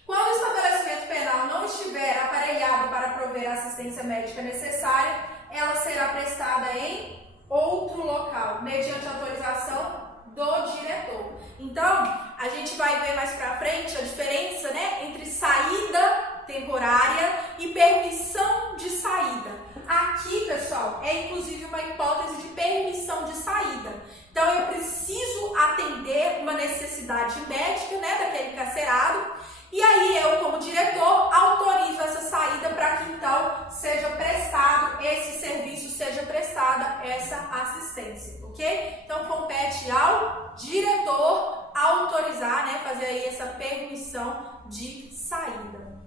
Quando o estabelecimento penal não estiver aparelhado para prover a assistência médica necessária, ela será prestada em outro local, mediante autorização do diretor. Então, a gente vai ver mais pra frente a diferença, né, entre saída temporária e permissão de saída. Aqui, pessoal, é inclusive uma hipótese de permissão de saída. Então, eu preciso atender uma necessidade médica, né, daquele carcerado, e aí eu, como diretor, autorizo essa saída para que então seja prestado esse serviço, seja prestada essa assistência, ok? Então compete ao diretor autorizar, né, fazer aí essa permissão de saída.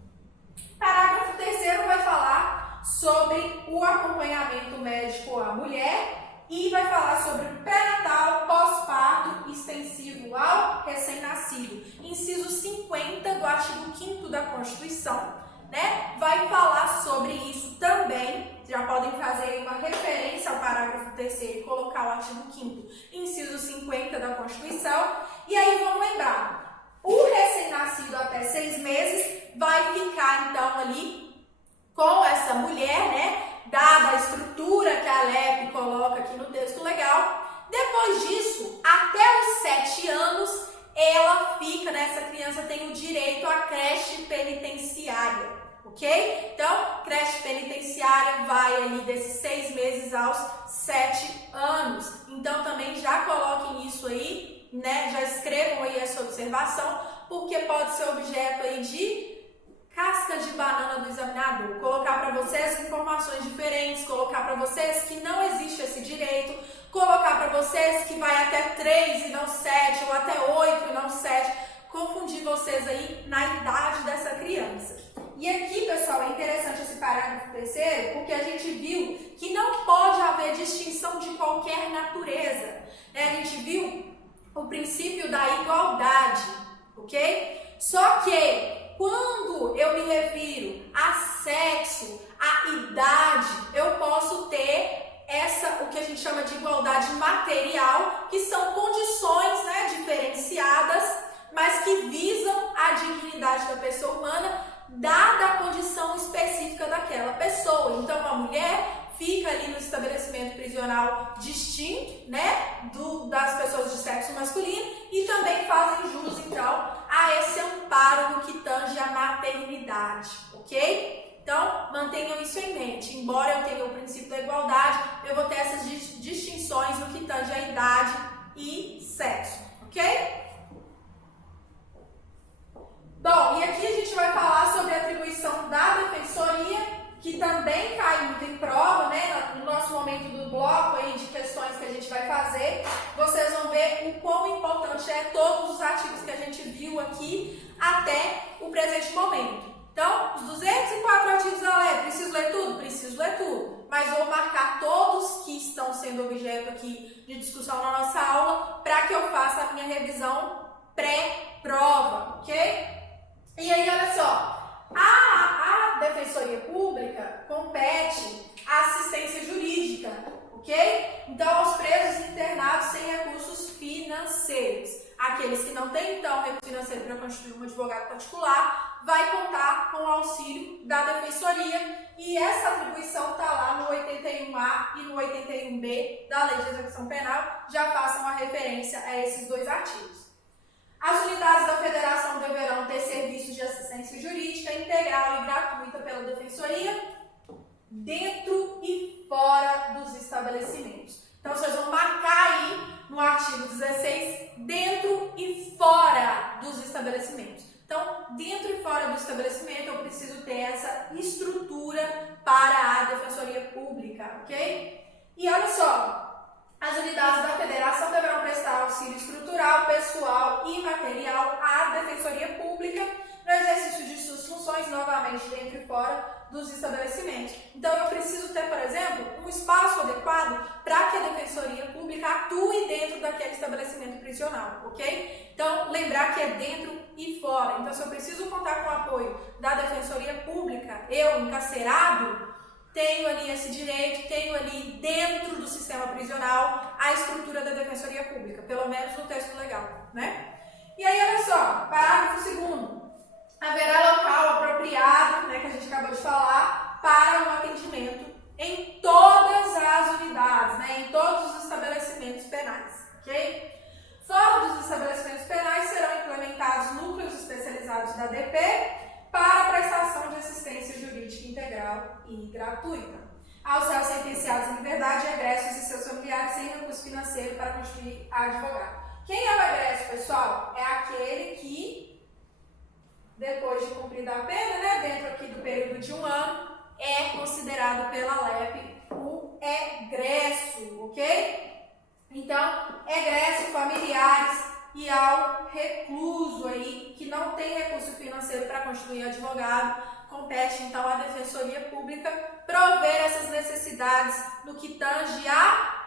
Parágrafo 3º vai falar sobre o acompanhamento médico à mulher e vai falar sobre pré-natal, pós-parto, extensivo ao recém-nascido. Inciso 50 do artigo 5º da Constituição, né, vai falar sobre isso também. Já podem fazer uma referência ao parágrafo 3º e colocar o artigo 5º, inciso 50 da Constituição. E aí vamos lembrar, o recém-nascido até 6 meses vai ficar então ali com essa mulher, né, dada a estrutura que a LEP coloca aqui no texto legal. Depois disso, até os 7 anos, ela fica, né, essa criança tem o direito à creche penitenciária, ok? Então, creche penitenciária vai ali desses 6 meses aos 7 anos. Então, também já coloquem isso aí, né, já escrevam aí essa observação, porque pode ser objeto aí de casca de banana do examinador, colocar para vocês informações diferentes, colocar para vocês que não existe esse direito, colocar para vocês que vai até 3 e não 7, ou até 8 e não 7, confundir vocês aí na idade dessa criança. E aqui, pessoal, é interessante esse parágrafo 3º, porque a gente viu que não pode haver distinção de qualquer natureza, né? A gente viu o princípio da igualdade, ok? Só que quando eu me refiro a sexo, a idade, eu posso ter o que a gente chama de igualdade material, que são condições, né, diferenciadas, mas que visam a dignidade da pessoa humana, dada a condição específica daquela pessoa. Então, a mulher fica ali no estabelecimento prisional distinto, né, das pessoas de sexo masculino, e também fazem jus, então, a esse amparo no que tange a maternidade, ok? Então, mantenham isso em mente. Embora eu tenha o princípio da igualdade, eu vou ter essas distinções no que tange a idade e sexo, ok? Bom, e aqui a gente vai falar sobre a atribuição da defensoria, que também cai muito em prova, né? No nosso momento do bloco aí de questões que a gente vai fazer, vocês vão ver o quão importante é todos os artigos que a gente viu aqui até o presente momento. Então, os 204 artigos da LEP, preciso ler tudo? Preciso ler tudo. Mas vou marcar todos que estão sendo objeto aqui de discussão na nossa aula para que eu faça a minha revisão pré-prova, ok? E aí, olha só. A Defensoria Pública compete à assistência jurídica, ok? Então, aos presos internados sem recursos financeiros. Aqueles que não têm, então, recurso financeiro para constituir um advogado particular, vai contar com o auxílio da Defensoria e essa atribuição está lá no 81A e no 81B da Lei de Execução Penal. Já façam a referência a esses dois artigos. As unidades da Federação deverão ter serviços de assistência jurídica integral e gratuita pela Defensoria dentro e fora dos estabelecimentos. Então, vocês vão marcar aí no artigo 16, dentro e fora dos estabelecimentos. Então, dentro e fora do estabelecimento, eu preciso ter essa estrutura para a Defensoria Pública, ok? E olha só. As unidades da Federação deverão prestar auxílio estrutural, pessoal e material à Defensoria Pública no exercício de suas funções, novamente dentro e fora dos estabelecimentos. Então, eu preciso ter, por exemplo, um espaço adequado para que a Defensoria Pública atue dentro daquele estabelecimento prisional, ok? Então, lembrar que é dentro e fora. Então, se eu preciso contar com o apoio da Defensoria Pública, eu, encarcerado, tenho ali esse direito, tenho ali dentro do sistema prisional a estrutura da Defensoria Pública, pelo menos no texto legal, né? E aí, olha só, parágrafo 2º. Haverá local apropriado, né, que a gente acabou de falar, para um atendimento em todas as unidades, né, em todos os estabelecimentos penais, ok? Fora dos estabelecimentos penais serão implementados núcleos especializados da DP, para a prestação de assistência jurídica integral e gratuita. Aos réus sentenciados em liberdade, egressos e seus familiares sem recurso financeiro para constituir advogado. Quem é o egresso, pessoal? É aquele que, depois de cumprida a pena, né, dentro aqui do período de 1 ano, é considerado pela LEP o egresso, ok? Então, egresso, familiares e ao recluso aí, que não tem recurso financeiro para constituir advogado, compete então à Defensoria Pública prover essas necessidades no que tange a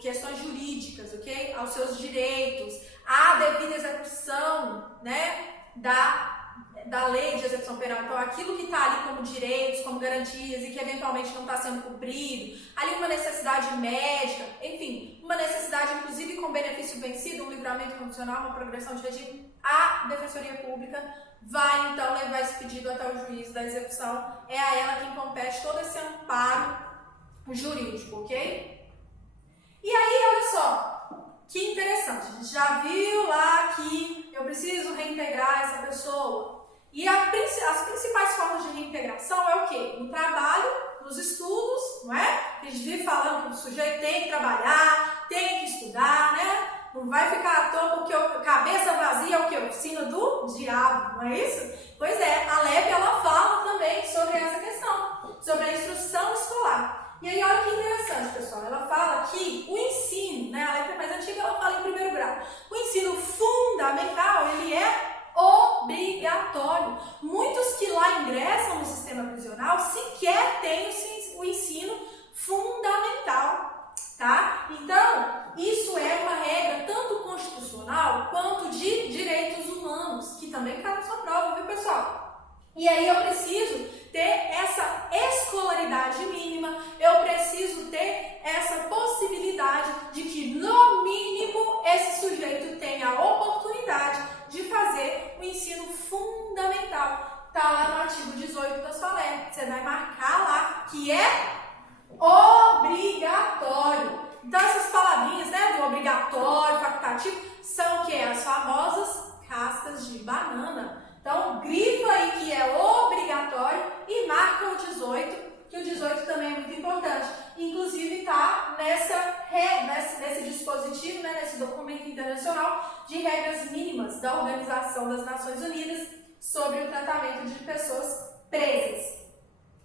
questões jurídicas, ok? Aos seus direitos, à devida execução, né, da lei de execução penal. Então, aquilo que está ali como direitos, como garantias e que eventualmente não está sendo cumprido, ali uma necessidade médica, enfim, uma necessidade inclusive com benefício vencido, um livramento condicional, uma progressão de regime, a Defensoria Pública vai então levar esse pedido até o juiz da execução. É a ela quem compete todo esse amparo jurídico, ok? E aí, olha só, que interessante, a gente já viu lá que eu preciso reintegrar essa pessoa. E as principais formas de reintegração é o quê? No trabalho, nos estudos, não é? A gente vive falando que o sujeito tem que trabalhar, tem que estudar, né? Não vai ficar à toa porque cabeça vazia é o quê? Oficina do diabo, não é isso? Pois é, a LEP ela fala também sobre essa questão, sobre a instrução escolar. E aí, olha que interessante, pessoal, ela fala que o ensino, né? A LEP é mais antiga, ela fala em primeiro grau. O ensino fundamental, ele é obrigatório. Muitos que lá ingressam no sistema prisional sequer têm o ensino fundamental, tá? Então, isso é uma regra tanto constitucional quanto de direitos humanos, que também cai na sua prova, viu, pessoal? E aí eu preciso ter essa escolaridade mínima, eu preciso ter essa possibilidade de que, no mínimo, esse sujeito tenha a oportunidade de fazer o ensino fundamental. Está lá no artigo 18 da sua lei. Você vai marcar lá que é obrigatório. Então, essas palavrinhas, né, do obrigatório, facultativo, são o quê? As famosas cascas de banana. Então, grifa aí que é obrigatório e marca o 18, que o 18 também é muito importante. Inclusive, está nesse dispositivo, né, nesse documento internacional de regras mínimas da Organização das Nações Unidas sobre o tratamento de pessoas presas.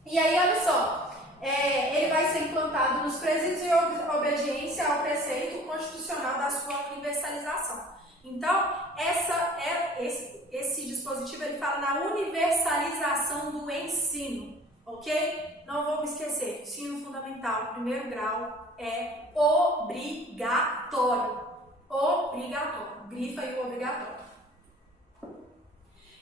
E aí, olha só, ele vai ser implantado nos presídios em obediência ao preceito constitucional da sua universalização. Então, esse dispositivo ele fala na universalização do ensino, ok? Não vou me esquecer, ensino fundamental, primeiro grau, é obrigatório. Obrigatório, grifa aí o obrigatório.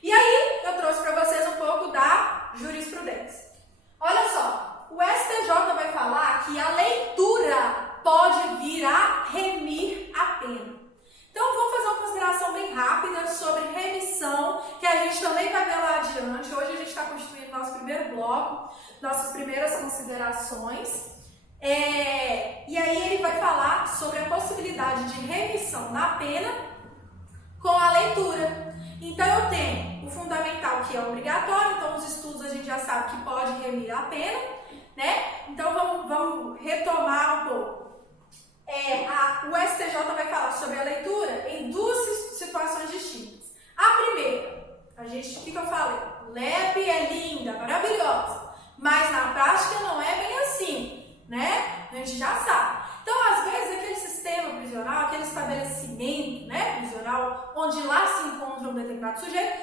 E aí, eu trouxe para vocês um pouco da jurisprudência. Olha só, o STJ vai falar que a leitura pode vir a remir a pena. Então, vamos fazer uma consideração bem rápida sobre remissão, que a gente também vai ver lá adiante. Hoje a gente está constituindo nosso primeiro bloco, nossas primeiras considerações. E aí ele vai falar sobre a possibilidade de remissão da pena com a leitura. Então, eu tenho o fundamental, que é obrigatório, então os estudos a gente já sabe que pode remir a pena, né? Então, vamos retomar um pouco. O STJ vai falar sobre a leitura em duas situações distintas. A primeira, o que eu falei? LEP é linda, maravilhosa, mas na prática não é bem assim, né? A gente já sabe. Então, às vezes, aquele sistema prisional, aquele estabelecimento, né, prisional, onde lá se encontra um determinado sujeito,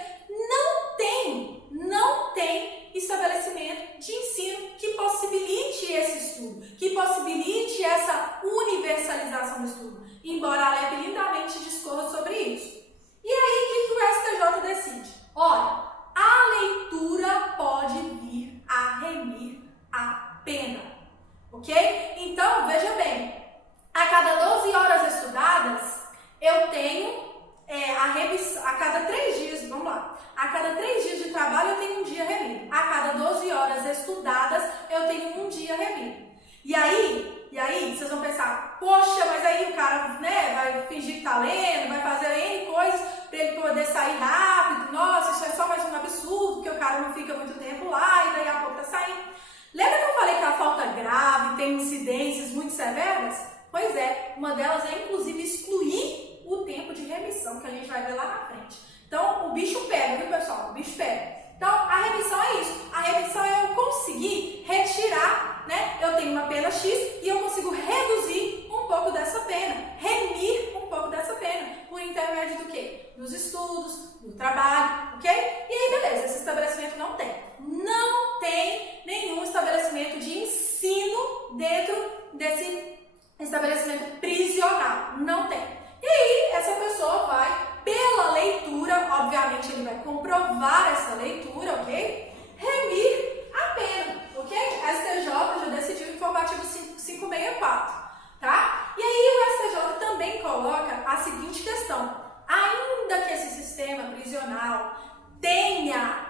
não tem estabelecimento de ensino que possibilite esse estudo, que possibilite essa universalização do estudo, embora a LEP lindamente discorra sobre isso. E aí, o que o STJ decide? Olha, a leitura pode vir a remir a pena, ok? Então, veja bem, a cada 12 horas estudadas, eu tenho a cada 3 dias, vamos lá, a cada 3 dias de trabalho eu tenho um dia remido. A cada 12 horas estudadas eu tenho um dia remido. E aí vocês vão pensar, poxa, mas aí o cara, né, vai fingir que tá lendo, vai fazer N coisas para ele poder sair rápido. Nossa, isso é só mais um absurdo, porque o cara não fica muito tempo lá e daí a pouco tá saindo. Lembra que eu falei que a falta grave tem incidências muito severas? Pois é, uma delas é inclusive excluir o tempo de remissão, que a gente vai ver lá na frente. Então, o bicho pega, viu, pessoal? O bicho pega. Então, a remissão é isso. A remissão é eu conseguir retirar, né? Eu tenho uma pena X e eu consigo reduzir um pouco dessa pena, remir um pouco dessa pena, por intermédio do quê? Dos estudos, do trabalho, ok? E aí, beleza, esse estabelecimento não tem nenhum estabelecimento de ensino dentro desse estabelecimento prisional. Não tem. E aí, essa pessoa vai, pela leitura, obviamente ele vai comprovar essa leitura, ok? Remir a pena, ok? A STJ já decidiu que foi o artigo 564, tá? E aí o STJ também coloca a seguinte questão: ainda que esse sistema prisional tenha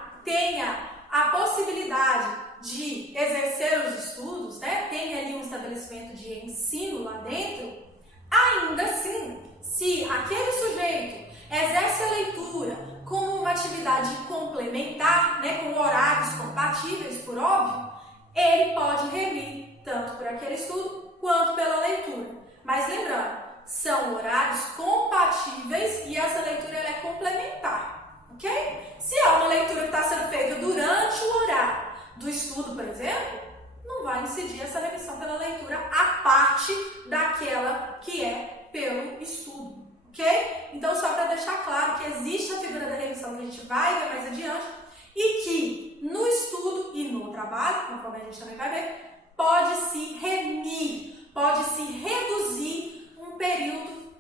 a possibilidade de exercer os estudos, né? Tenha ali um estabelecimento de ensino lá dentro, ainda assim, se aquele sujeito exerce a leitura como uma atividade complementar, né, com horários compatíveis, por óbvio, ele pode remir tanto por aquele estudo quanto pela leitura. Mas lembrando, são horários compatíveis e essa leitura ela é complementar, ok? Se é uma leitura que está sendo feita durante o horário do estudo, por exemplo, não vai incidir essa remissão pela leitura a parte daquela que é pelo estudo, ok? Então, só para deixar claro que existe a figura da remissão que a gente vai ver mais adiante e que no estudo e no trabalho, conforme a gente também vai ver, pode-se remir, pode-se reduzir um período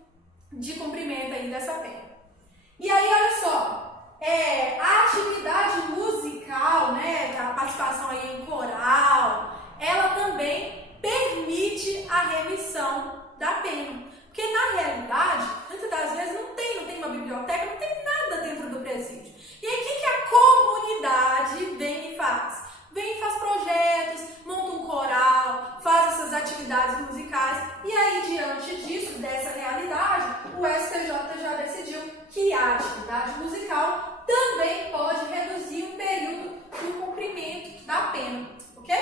de cumprimento aí dessa pena. E aí, olha só, a atividade musical, né, a participação aí em coral, ela também permite a remissão da pena. Porque, na realidade, muitas das vezes não tem uma biblioteca, não tem nada dentro do presídio. E aí, o que a comunidade vem e faz? Vem e faz projetos, monta um coral, faz essas atividades musicais. E aí, diante disso, dessa realidade, o STJ já decidiu que a atividade musical também pode reduzir o período do cumprimento da pena, ok?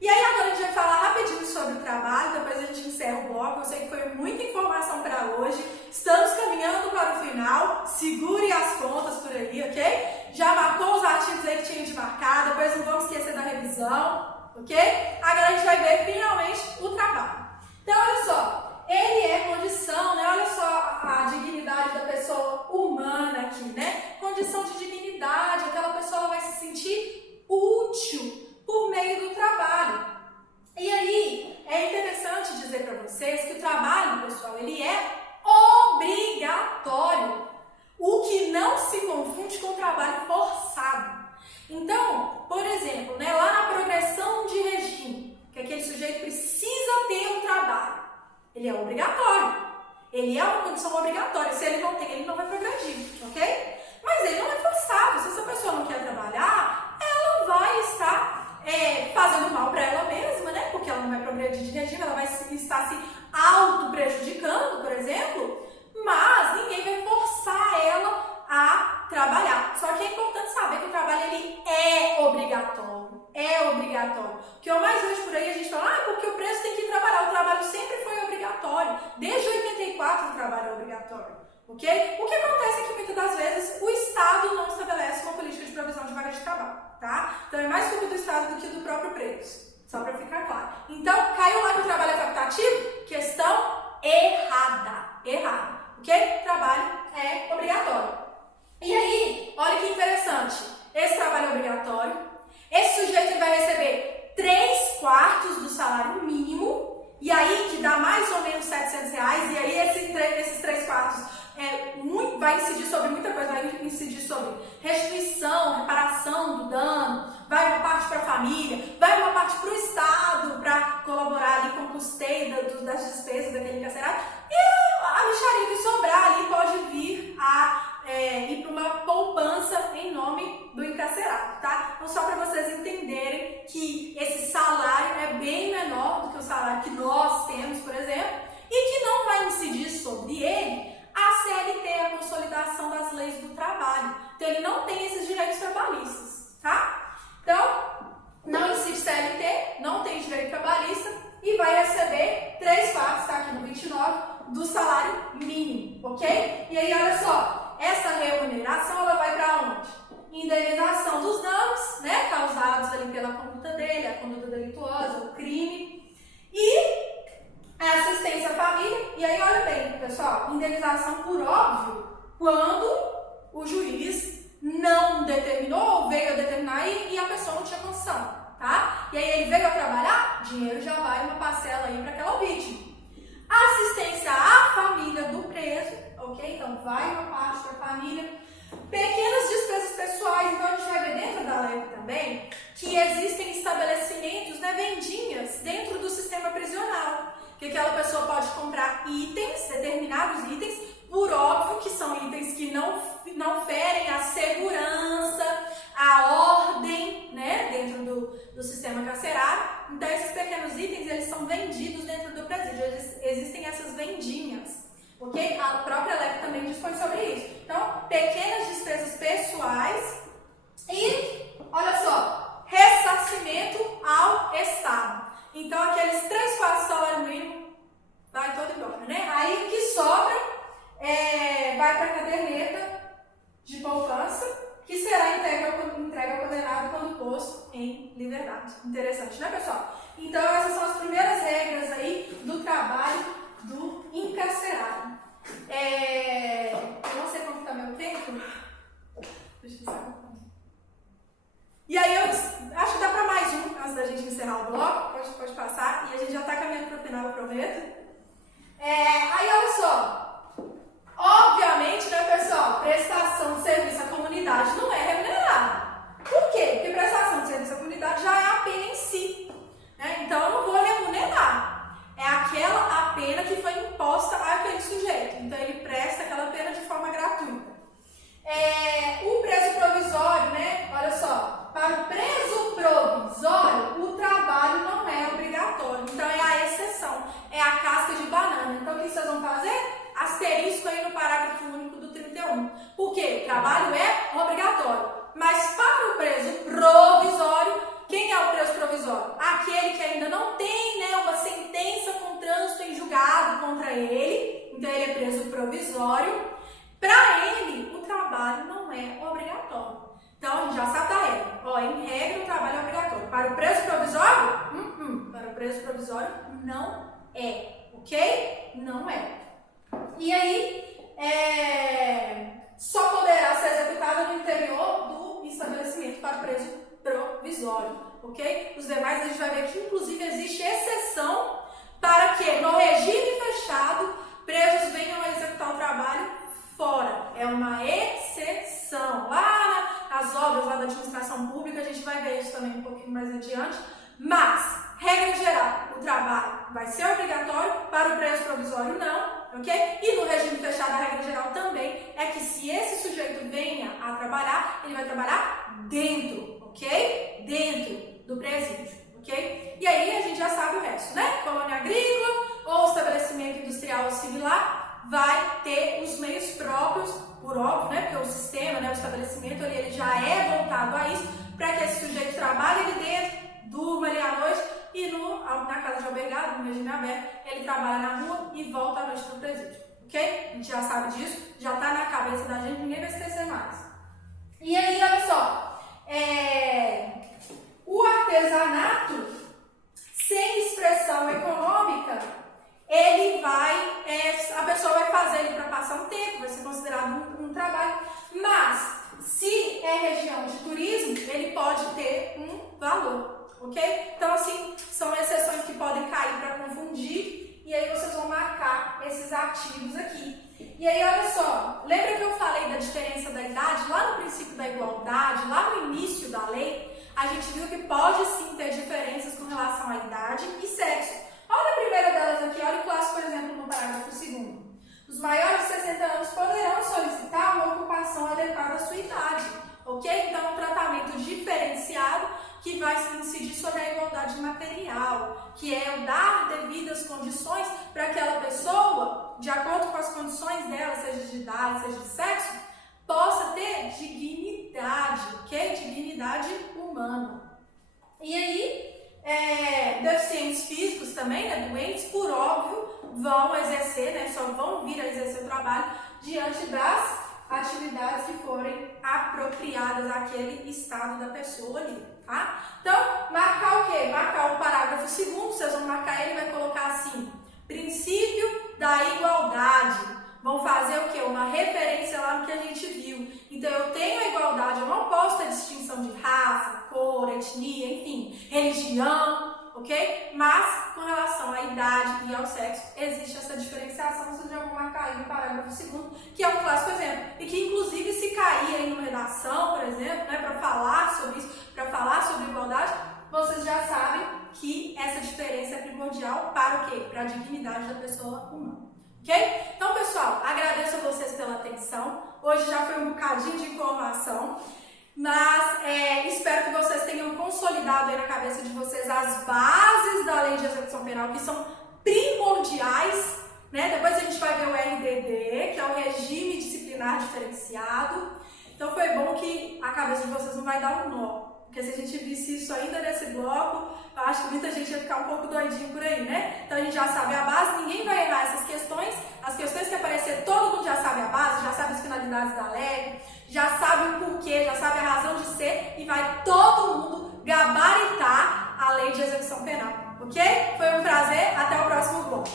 E aí agora a gente vai falar rapidinho sobre o trabalho, depois a gente encerra o bloco. Eu sei que foi muita informação para hoje. Estamos caminhando para o final. Segure as contas por aí, ok? Já marcou os artigos aí que previsão, ok? Agora a gente vai ver finalmente o trabalho. Então, olha só, ele é condição, né? Olha só a dignidade da pessoa humana aqui, né? Condição de dignidade, aquela pessoa vai se sentir útil por meio do trabalho. E aí, é interessante dizer para vocês que o trabalho, pessoal, ele é obrigatório. O que não se confunde com o trabalho forçado. Então, por exemplo, né, lá na progressão de regime, que aquele sujeito precisa ter um trabalho, ele é obrigatório. Ele é uma condição obrigatória. Se ele não tem, ele não vai progredir, ok? Mas ele não é forçado. Se essa pessoa não quer trabalhar, ela vai estar fazendo mal para ela mesma, né? Porque ela não vai progredir de regime, ela vai estar se auto-prejudicando, por exemplo, mas ninguém vai forçar ela a trabalhar. Só que é importante saber que o trabalho ele é obrigatório. É obrigatório. O que eu mais vejo por aí, a gente fala, porque o preso tem que trabalhar. O trabalho sempre foi obrigatório. Desde 84 o trabalho é obrigatório. Ok? O que acontece é que muitas das vezes o Estado não estabelece uma política de provisão de vagas de trabalho. Tá? Então é mais culpa do Estado do que do próprio preso. Só para ficar claro. Então, caiu lá que o trabalho é facultativo? Questão errada. Errada. Ok? Trabalho é obrigatório. E aí, olha que interessante. Esse trabalho é obrigatório. Esse sujeito ele vai receber 3/4 do salário mínimo. E aí, que dá mais ou menos R$700. E aí, esses 3/4 vai incidir sobre muita coisa. Vai incidir sobre restituição, reparação do dano. Vai uma parte para a família. Vai uma parte para o Estado para colaborar ali com o custeio das despesas daquele encarcerado. E a mixaria que sobrar ali pode vir ir para uma poupança em nome do encarcerado, tá? Então, só para vocês entenderem que esse salário é bem menor do que o salário que nós temos, por exemplo, e que não vai incidir sobre ele a CLT, a consolidação das leis do trabalho. Então, ele não tem esses direitos trabalhistas, tá? Então, não incide CLT, não tem direito trabalhista e vai receber 3/4, tá aqui no 29, do salário mínimo, ok? E aí, olha só, essa remuneração, ela vai para onde? Indenização dos danos, né, causados ali pela conduta dele, a conduta delituosa, o crime, e assistência à família. E aí, olha bem, pessoal, indenização por óbvio, quando o juiz não determinou, ou veio a determinar e a pessoa não tinha condição, tá? E aí ele veio a trabalhar, dinheiro já vai uma parcela aí para aquela vítima. Assistência à família do preso, ok? Então vai uma parte para a família. Pequenas despesas pessoais, então a gente vai ver dentro da lei também que existem estabelecimentos, né, vendinhas dentro do sistema prisional, que aquela pessoa pode comprar itens, determinados itens, por óbvio que são itens que não ferem a segurança, a ordem, né, dentro do sistema carcerário. Então esses pequenos itens, eles são vendidos dentro do presídio, existem essas vendinhas. Ok? A própria lei também dispõe sobre isso. Então, pequenas despesas pessoais e, olha só, ressarcimento ao Estado. Então, aqueles 3/4 salário mínimo vai todo embora, né? Aí, o que sobra vai para a caderneta de poupança, que será entregue ao condenado quando posto em liberdade. Interessante, né, pessoal? Então, essas são as primeiras regras aí do trabalho do encarcerado. Eu não sei como está meu tempo. Deixa eu saber. E aí eu acho que dá para mais um, antes da gente encerrar o bloco. Pode passar. E a gente já está caminhando para o final, eu prometo. Aí olha só. Obviamente, né, pessoal, prestação de serviço à comunidade não é remunerada. Por quê? Porque prestação de serviço à comunidade já é a pena em si. Né? Então eu não vou remunerar. É a pena que foi imposta àquele sujeito. Então, ele presta aquela pena de forma gratuita. O preso provisório, né? Olha só. Para o preso provisório, o trabalho não é obrigatório. Então, é a exceção. É a casca de banana. Então, o que vocês vão fazer? Asterisco aí no parágrafo único do 31. Por quê? O trabalho é obrigatório. Mas para o preso provisório, quem é o preso provisório? Aquele que ainda não tem, né, uma sentença com trânsito em julgado contra ele. Então, ele é preso provisório. Para ele, o trabalho não é obrigatório. Então, a gente já sabe da regra. Ó, em regra, o trabalho é obrigatório. Para o preso provisório? Para o preso provisório, não é. Ok? Não é. E aí, só poderá ser executada no interior do estabelecimento para o preso provisório. Ok? Os demais, a gente vai ver que, inclusive, existe exceção para que, no regime fechado, presos venham a executar o trabalho fora. É uma exceção. Lá nas obras lá da administração pública, a gente vai ver isso também um pouquinho mais adiante. Mas, regra geral, o trabalho vai ser obrigatório, para o preso provisório não, ok? E no regime fechado, a regra geral também é que se esse sujeito venha a trabalhar, ele vai trabalhar dentro, ok? Dentro do presídio, ok? E aí a gente já sabe o resto, né? Colônia agrícola ou estabelecimento industrial ou similar vai ter os meios próprios, por óbvio, né? Porque o sistema, né? O estabelecimento ele já é voltado a isso, para que esse sujeito trabalhe ali dentro, durma ali à noite e na casa de albergado, no regime aberto, ele trabalha na rua e volta à noite para o presídio, ok? A gente já sabe disso, já está na cabeça da gente, ninguém vai esquecer mais. E aí, olha só, o artesanato, sem expressão econômica, a pessoa vai fazer ele para passar um tempo, vai ser considerado um trabalho, mas se é região de turismo, ele pode ter um valor, ok? Então, assim, são exceções que podem cair para confundir, e aí vocês vão marcar esses artigos aqui. E aí, olha só, lembra que eu falei da diferença da idade? Lá no princípio da igualdade, lá no início da lei, a gente viu que pode sim ter diferenças com relação à idade e sexo. Olha a primeira delas aqui, olha o clássico, por exemplo, no parágrafo 2º. Os maiores de 60 anos poderão solicitar uma ocupação adequada à sua idade, ok? Então, um tratamento diferenciado que vai incidir sobre a igualdade material, que é o dar devidas condições para aquela pessoa, de acordo com as condições dela, seja de idade, seja de sexo, possa ter dignidade, ok? Dignidade humana. E aí, deficientes físicos também, né, doentes, por óbvio, vão exercer, né, só vão vir a exercer o trabalho diante das atividades que forem apropriadas àquele estado da pessoa ali, tá? Então, marcar o quê? Marcar o parágrafo 2º, vocês vão marcar ele e vai colocar assim, princípio da igualdade. Vão fazer o quê? Uma referência lá no que a gente viu. Então, eu tenho a igualdade, eu não posso ter distinção de raça, cor, etnia, enfim, religião, ok? Mas, com relação à idade e ao sexo, existe essa diferenciação, vocês já vão marcar aí no parágrafo 2º, que é um clássico exemplo. E que, inclusive, se cair aí numa redação, por exemplo, né, para falar sobre isso, para falar sobre igualdade, vocês já sabem que essa diferença é primordial para o quê? Para a dignidade da pessoa humana. Ok? Então, pessoal, agradeço a vocês pela atenção. Hoje já foi um bocadinho de informação, mas espero que vocês tenham consolidado aí na cabeça de vocês as bases da Lei de Execução Penal, que são primordiais, né? Depois a gente vai ver o RDD, que é o Regime Disciplinar Diferenciado. Então, foi bom que a cabeça de vocês não vai dar um nó. Porque se a gente visse isso ainda nesse bloco, eu acho que muita gente ia ficar um pouco doidinho por aí, né? Então a gente já sabe a base, ninguém vai errar essas questões. As questões que aparecer, todo mundo já sabe a base, já sabe as finalidades da lei, já sabe o porquê, já sabe a razão de ser e vai todo mundo gabaritar a Lei de Execução Penal, ok? Foi um prazer, até o próximo bloco.